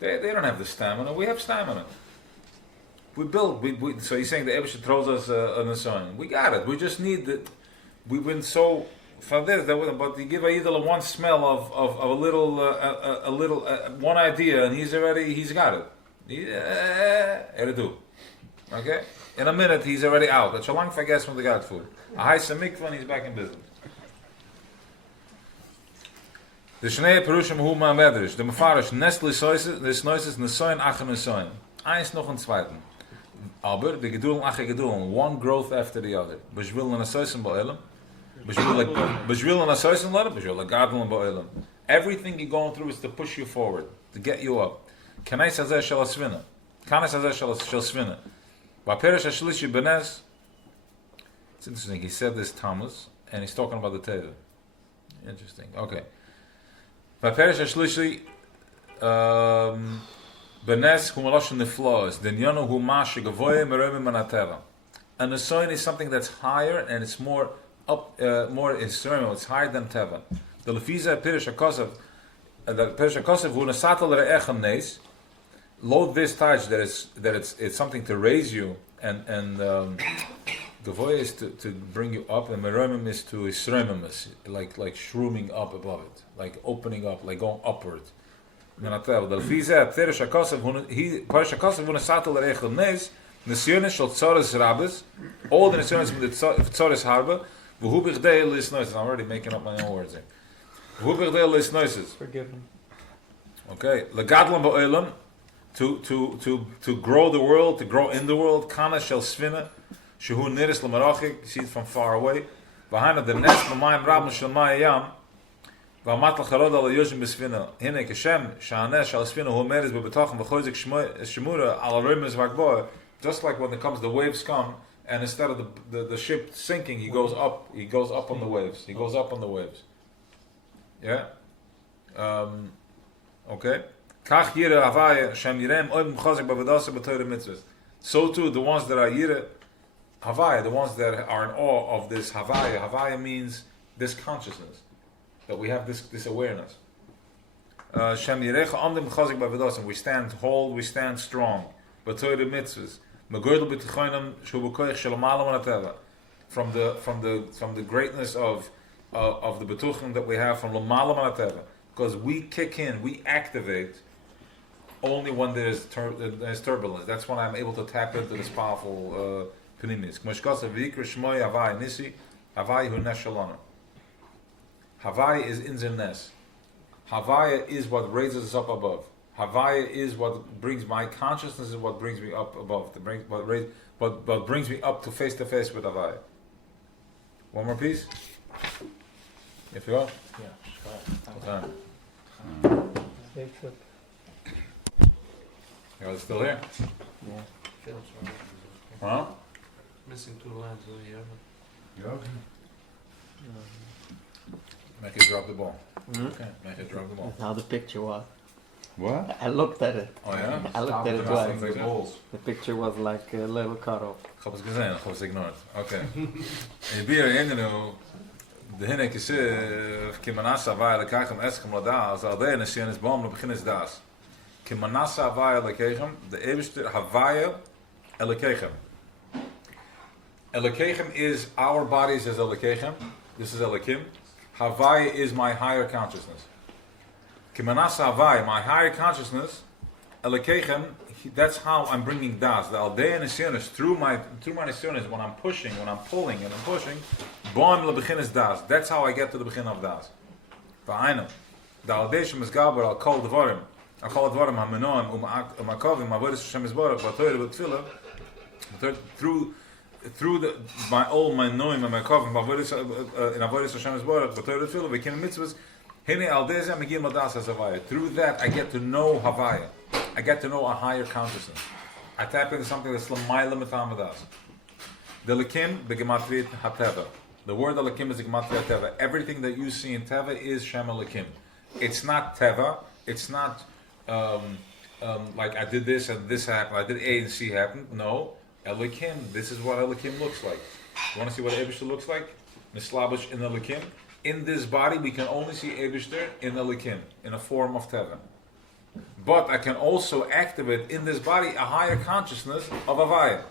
They don't have the stamina. We have stamina. We build. So he's saying the Eibusher throws us on the sun. We got it. We just need the. We've been so for this, but you give a yidel one smell of a little one idea, and he's got it. It'll do. Okay. In a minute, he's already out. That's a long forgets from the God food. A high mikvah, and he's back in business. The Shnei Perushim Hu Ma Medrish. The Mefarish Nestle Soises, the Snoises Nesoin Achen Nesoin. Eins noch ein zweiten. Aber the Gedulen Ache Gedulen, one growth after the other. B'shvil an Asoisen Ba'elam. B'shvil an Asoisen Lada. B'shvil an Gadlan Ba'elam. Everything you're going through is to push you forward, to get you up. Kanai Sazeh Shel Asvina. Kanai Sazeh Shel Svina. V'aperish Ashlishi Benes. It's interesting, he said this Thomas, and he's talking about the Teva. Interesting, okay. V'aperish Ashlishi Benes hu maloshin niflos, Dinyano hu mashi gavoye merevim manateva. And the soin is something that's higher, and it's more instrumental, it's higher than Teva. The Lefiza Pirish HaKosav, the Pirish HaKosav hu nasatal re'echem neis, load this touch that it's something to raise you, and Gavoy is to bring you up, and Meromim is to Isremim, like shrooming up above it, like opening up, like going upward. Menatel, the Fiza, Pterish HaKosav, he Parish HaKosav, Hunasatal Rechel Nes, Nesyonis Shal Tzoris Rabbis, all the Nesyonis from the Tzoris Harba, V'hu Bichdei Lis Noises. I'm already making up my own words here. V'hu Bichdei Lis Noises. Forgiven. Okay, Legadlam Ba'olam, to grow the world, to grow in the world, Kana Shel Svina, Shehu Niris L'Marachik, you see it from far away. Behind the Nes L'Mayim Rabban Shel Mayayam, V'amat L'Charod Al Yoshim B'Svina, Hine Keshem, Sha'aneh Shel Svina, Hu Meres B'Betachem, V'chozik Shemura, Al Remes V'Agboa. Just like when the waves come, and instead of the ship sinking, he goes up on the waves. He goes up on the waves. Yeah? Okay? Kach Yire Havaya, Shem Yirem, Oib M'chazik B'Vedasa B'Toyre Mitzvahs. So too, the ones that are Yire, Havaya, the ones that are in awe of this Havaya. Havaya means this consciousness, that we have this awareness. Shem Yirecha Amdim Chazik B'Vedasim. We stand whole, we stand strong. B'Toyre Mitzvahs. Megoydel B'Tichonim Shubukoyach Shalamalam Anateva. From the greatness of the Betuchim that we have from Lamalam Anateva. Because we kick in, we activate only when there's turbulence. That's when I'm able to tap into this powerful Pnimis. K'moshkasa v'ikra shmoy Havai nisi, Havai hu nes shalana. Havai is in the nes. Havai is what raises us up above. Havai is what brings my consciousness, is what brings me up above. What brings me up to face with Havai. One more piece? If you go? Yeah, What time? Safe trip. You guys still here? Yeah. Philip's right. Huh? Missing 2 lines over here. Make it drop the ball. Mm-hmm. Okay, make it drop the ball. That's how the picture was. What? I looked at it. Oh ja? I looked at it Stop twice. the balls. The picture was like a little cut off. Ich hab es gesehen, ich hab es ignored. Okay. In Bier Etz'lenu, de hinne kisse, kimanasa vaya lekachem eschem ladas, al de nesian is boom, begin is das. Kimanasa vaya lekachem, de eberste havaya elekachem. Elekachem is our bodies as elekachem. This is Elikim. Havaya is my higher consciousness. Kimanasa Havaya, my higher consciousness, Elekechem, that's how I'm bringing das. The Aldea Nisyonis, through my Nisyonis, when I'm pushing, when I'm pulling and I'm pushing, Boim lebegin is das. That's how I get to the begin of das. Va'ainu. The Aldea Shem is Gaber, I'll call Dvarim. I'll call Dvarim, HaMenoim, U'makovim, Avodas Hashem is Borach, V'atoyer V'tfilah, through my all my knowing and my cover, in Avodas Hashem is Borach, V'atoyer V'tfilah, V'kim mitzvahs, through that, I get to know Havaya. I get to know a higher consciousness. I tap into something that's L'mayla Metamadas. The Lekim, the Gematria HaTeva. The word Lekim is the Gematria HaTeva. Everything that you see in Teva is Shem Lekim. It's not Teva. It's not like I did this and this happened. I did A and C happen. No. Elikim, this is what Elikim looks like. You want to see what Eibishter looks like? Nislabish in Elikim. In this body, we can only see Eibishter in Elikim, in a form of Teva. But I can also activate in this body a higher consciousness of Havaya,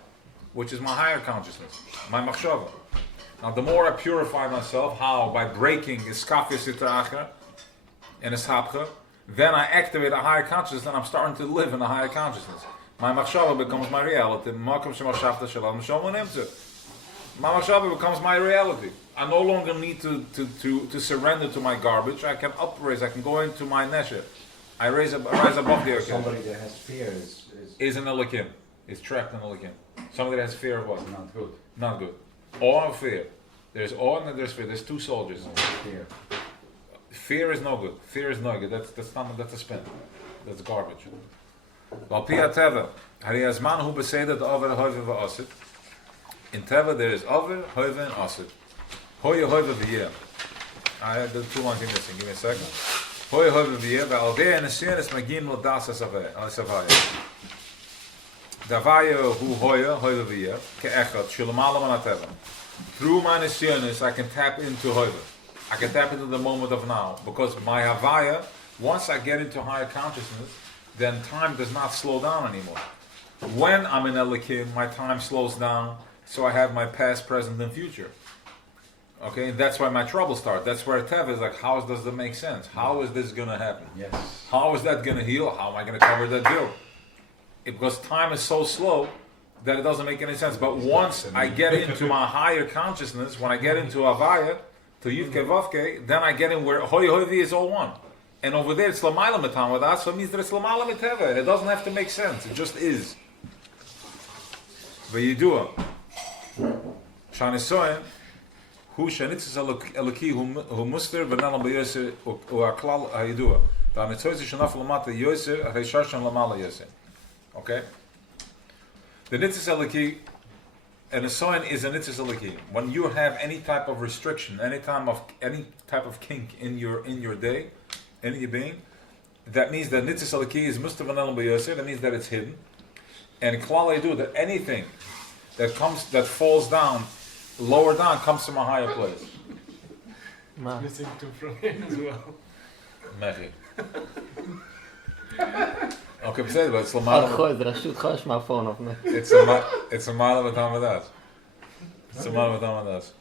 which is my higher consciousness, my Machshava. Now, the more I purify myself, how? By breaking Iskafia Sitracha and Ishapcha, then I activate a higher consciousness and I'm starting to live in a higher consciousness. My Machshava becomes my reality. My Machshava becomes my reality. I no longer need to surrender to my garbage. I can upraise. I can go into my nesher. I rise above the earth. Somebody that has fear is an Elikim. Is trapped in Elikim. Somebody that has fear of what? not good. Not good. Awe and fear. There's awe and there's fear. There's two soldiers. Fear. Fear is no good. Fear is no good. That's a spin. That's garbage. Well, Pia Teva. Hariyazman hu beseda the over hoive v'asid. In Teva there is over, hoive, and asid. Hoye hoive v'yeh. I have the two lines missing. Give me a second. Hoye hoive v'yeh. V'aldei nesien es magin lo das asavaya. Davaya hu hoye hoive v'yeh. Ke'echad shilamalam an Teva. Through my nesienis, I can tap into hoive. I can tap into the moment of now. Because my havaya, once I get into higher consciousness, then time does not slow down anymore. When I'm in Elikim, my time slows down, so I have my past, present, and future. Okay, and that's why my trouble starts. That's where Teva is like, how does that make sense? How is this going to happen? Yes. How is that going to heal? How am I going to cover that bill? Because time is so slow that it doesn't make any sense. But once I get into my higher consciousness, when I get into Havaya, to Yivke Vavke, then I get in where Hoi Hoivi is all one. And over there it's Lamaila Metam with us, so it means that it's Lamaila Meteva. And it doesn't have to make sense. It just is. V'yidua. Shanisoyen, hu shanitzis eliki hu muster v'nalam b'yoser u'aklal ha'yidua. V'anitzoi z'shanaf l'mata yoser ha'isharshan l'mala yoser. Okay? The nitzis eliki, and a soin is a nitzis eliki. When you have any type of restriction, any type of kink in your day, in your being, that means that nitzis eliki is muster v'nalam b'yoser. That means that it's hidden. And klal ha'yidua, that anything that falls down, lower down, comes from a higher place. Ma. Missing two from here as well. Mechi. Okay, besed, but it's Lamala. It's a Mala Vatamadas. It's a Mala Vatamadas.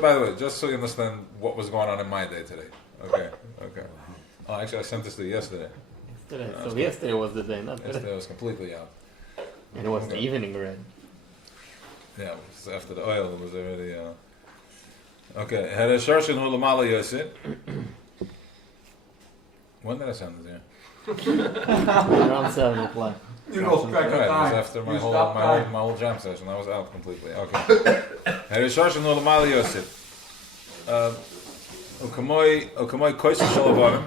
By the way, just so you understand what was going on in my day today. Okay. Oh, actually, I sent this to you yesterday. So yesterday was the day, not Yesterday today. I was completely out. And it was the evening red. Yeah, it was after the oil, it was already. Okay, had a sharshin hulamala yosid. When did I send this here? Around 7 o'clock. You lost track of Right, it was time. after my You whole stopped time. my whole jam session. I was out completely. Okay. Had a sharshin hulamala yosid. Ukamoy koisa shalavarim,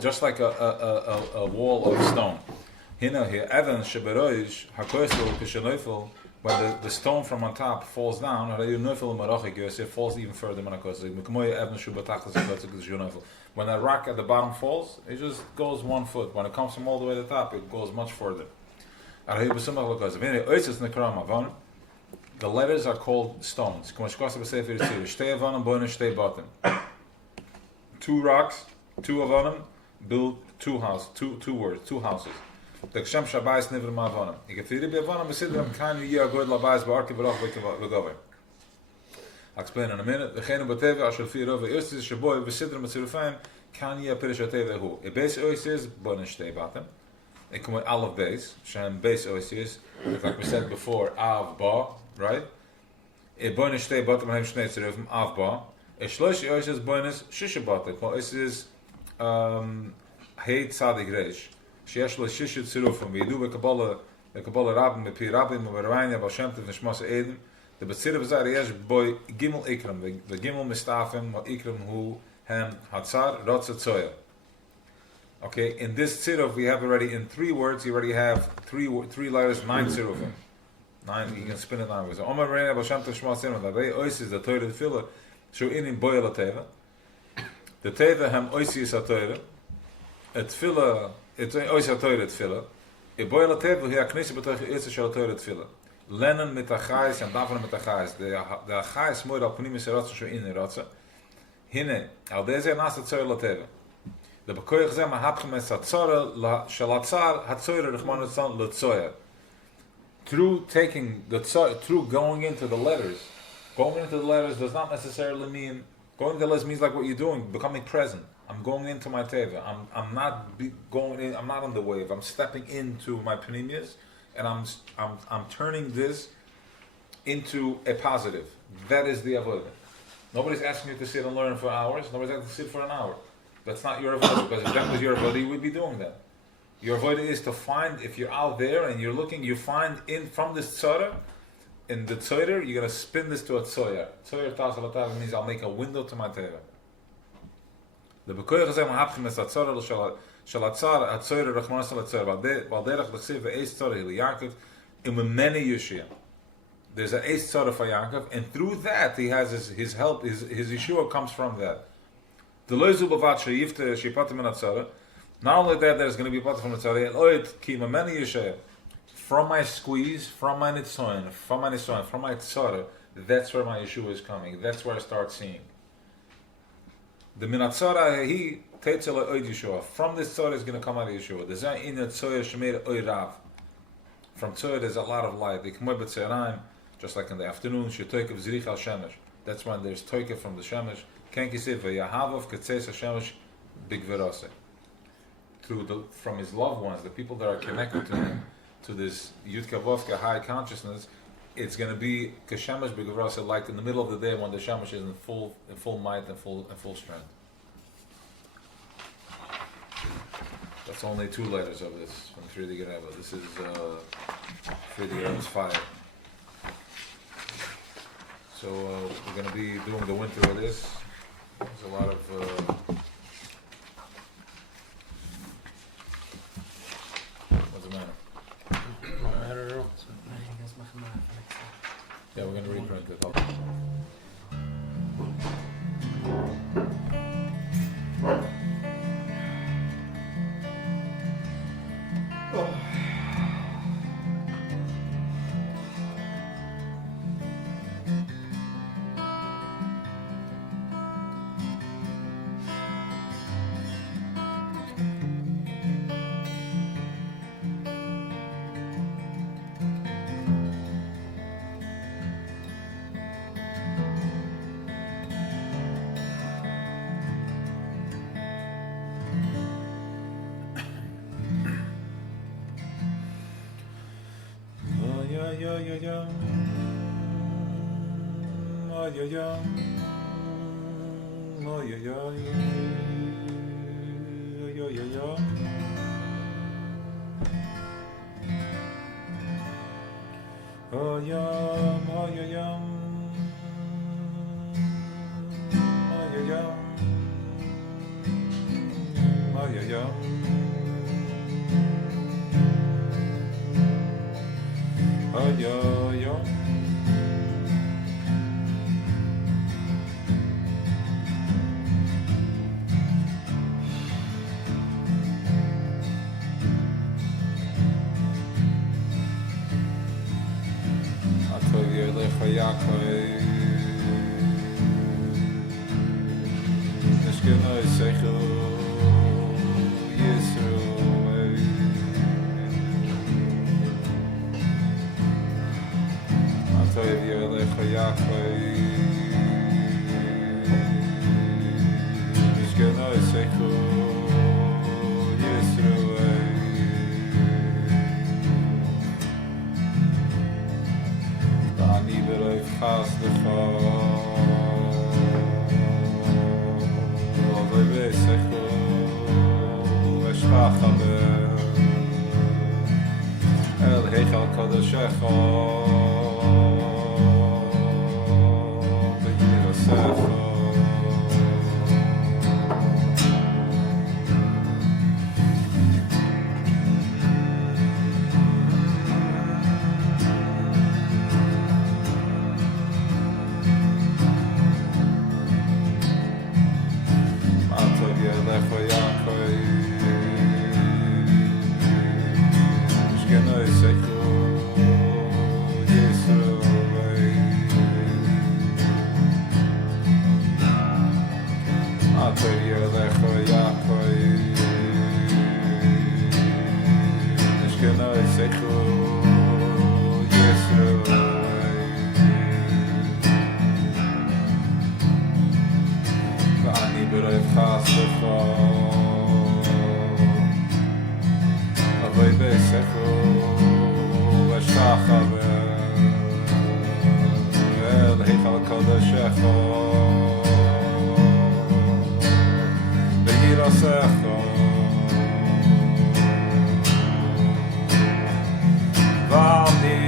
just like a wall of stone. Hina here, Evan Sheberoish, Hakoisel Kishanoifel, when the stone from on top falls down, it falls even further. When that rock at the bottom falls, it just goes 1 foot. When it comes from all the way to the top, it goes much further. The letters are called stones. 2 rocks, 2 of them build 2 houses, 2 words, 2 houses. The Kshem Shabbai never mavanim. Ik heb 4 bevanim besidram kan you year good labais barki barach begover. I'll explain in a minute. The Chenu Bateva Ashel 4 over Earth is Shaboy besidram Mitzirufim kan you perishateva hu. A base ois is bonushtei batem. Ik kom with Aleph base. Shem base ois is like we said before Av ba, right? A bonushtei batem hem shnei tzirufim Av ba. A shloshi ois is bonus shisha batem. Ois is Heit Tzadik Reish. שיש לו 6 צירופים, וידעו בקבלה רבים, בפי רבים, וברווייניה, בעל שם טוב, נשמע עדים, בצירוף הזה יש בו גימל איקרם, וגימל מסתעפים, ואיקרם הוא הם הצר, רוצה צויה. Okay, in this tziruf we have already, in 3 words, you already have 3 letters, 9 tzirufim. 9, you can spin it 9 ways. Omer Reina, בעל שם טוב, נשמע עדים, והרי oisis, the Torah tefillah, שהוא in boil התeva. The teva hem oisis התורה, התפילה, it's always a toilet filler. A boil a table here, Knesset betoich is a toilet filler. Lennen mit achais and davon mit achais. The achais moed al pnimis rotsa sho in rotsa. Hine, al deze nas het zoil table. The bekoich ze ma hab gemes hatzora la shalatzar hatzora rechman etzan letzoya. Through taking the through going into the letters. Going into the letters does not necessarily mean going into the letters means like what you're doing, becoming present. I'm going into my teva. I'm not going in. I'm not on the wave. I'm stepping into my panemias, and I'm turning this into a positive. That is the avodah. Nobody's asking you to sit and learn for hours. Nobody's asking you to sit for an hour. That's not your avodah. Because if that was your avodah, you would be doing that. Your avodah is to find, if you're out there and you're looking, you find in from this tzara, in the tzara, you're gonna spin this to a tzoyar. Tzoyar tasalatar means I'll make a window to my teva. The bekoich ze mahapchim es atzara shalatzar atzara rachmanas alatzara valderach l'chsiv ve'eis tzara hili Yaakov many Yeshua. There's an eis tzara for Yaakov, and through that he has his help. His Yeshua comes from that. The loizu b'vat sheyifte shepatim in atzara. Not only that, there's going to be part from atzara. Oit ki many Yeshua. From my squeeze, from my nitzoin, from my tzara. That's where my Yeshua is coming. That's where I start seeing. The minatzara he teitzel oid Yeshua. From this tzara is going to come out of Yeshua. There's in the tzara shemer oirav. From tzara there's a lot of light. They come up b'tzeraim, just like in the afternoon. Shetoik of zrich al shemesh. That's when there's toika from the shemesh. Ken kisiv v'yahavav ketzeis hashemesh bigverase. From his loved ones, the people that are connected to him, to this Yud Kavovka high consciousness, it's going to be kashemesh b'gevrasa, like in the middle of the day when the shemesh is in full might and full strength. That's only 2 letters of this from Friedrich Rebbe. This is Friedrich Rebbe's fire. So we're going to be doing the winter of this. There's a lot of what's the matter? I don't know. Yeah, we're going to reprint it. Ay, ay, ay. Elecha Yaakov Nishkeno Yisechu Yisroel Atoy Elecha Yaakov Nishkeno Yisechu Yisroel Ani bereif chas lecha Ovei beisecho Eshkach haber El heichal kadeshecha V'yirasecha Elecha Yaakov Nishkeno Yisechu Yisroel Atoy Elecha Yaakov Nishkeno Yisechu Yisroel V'ani bereif chas lecha Avei beisechu Eshkach haber El heichal kadeshecha V'yirasecha V'ani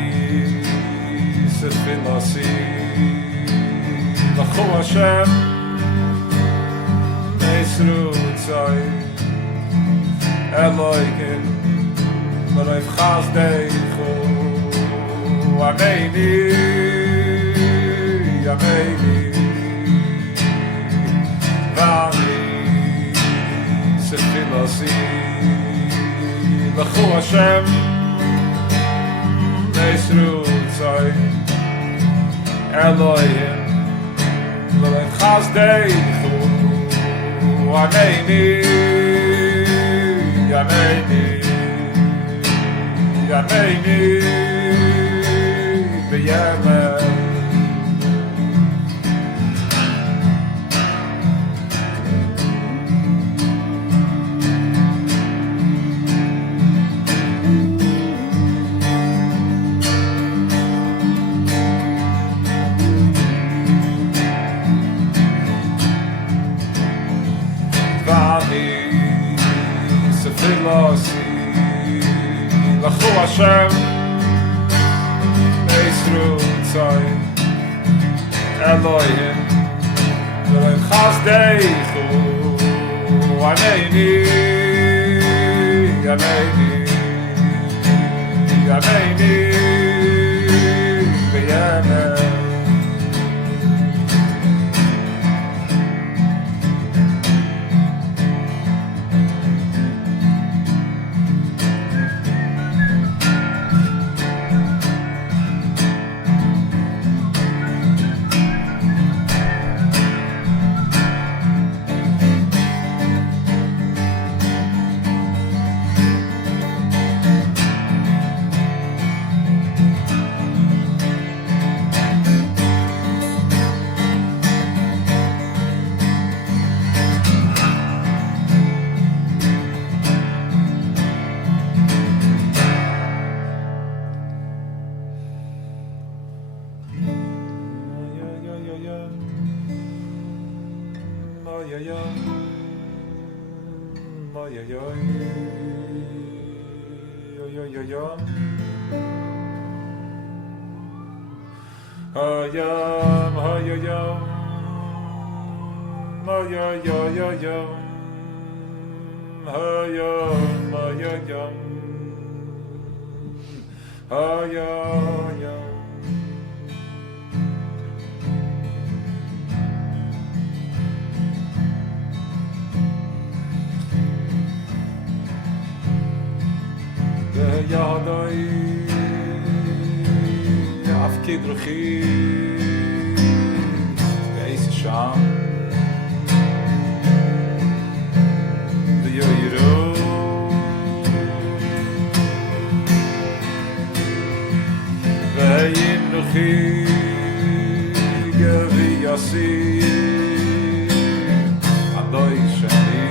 sefilasi L'chu Hashem Esrutzai Elohim L'reif chazdeichu Ameini Ameini V'ani Sefilasi L'chu Hashem Esrutzai Elohim L'reif chazdeichu Ameini, Ameini, Ameini, B'Yemen. L'chu Hashem Esrutzai Elohim L'reif chazdeichu Ameini Ameini Ameini B'Yemen kidruchi Weisz sham the yoyro Ve'yin ruchi gavi yasi Adoi shani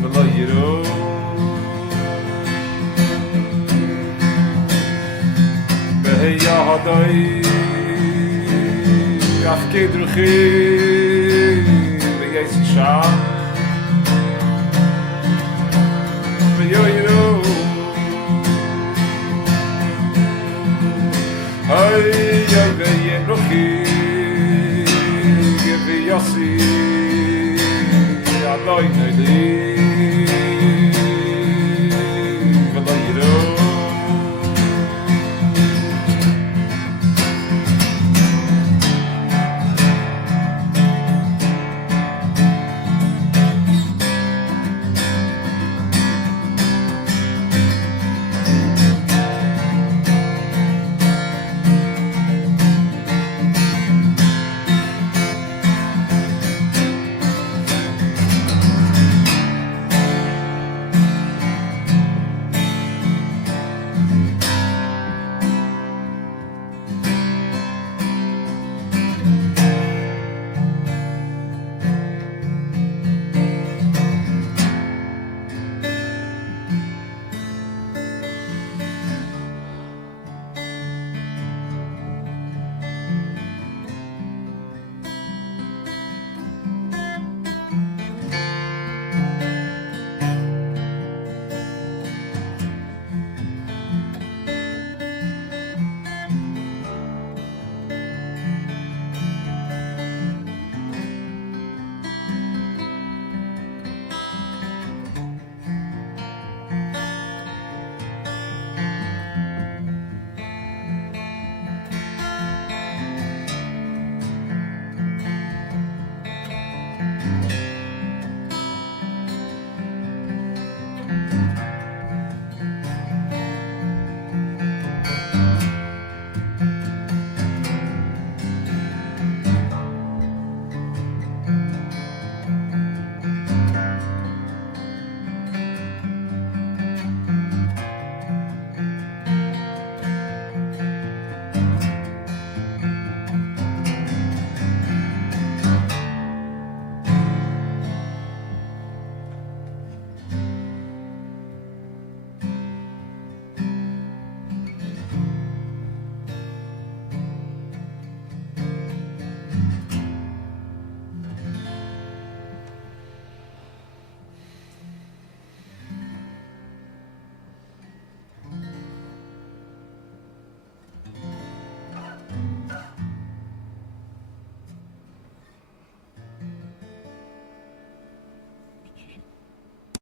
V'lo yiro Yahadai Afkid Ruchi Weisz Sham V'yoyro Hay Ve'yin Ruchi V'yasi Adoi Nedi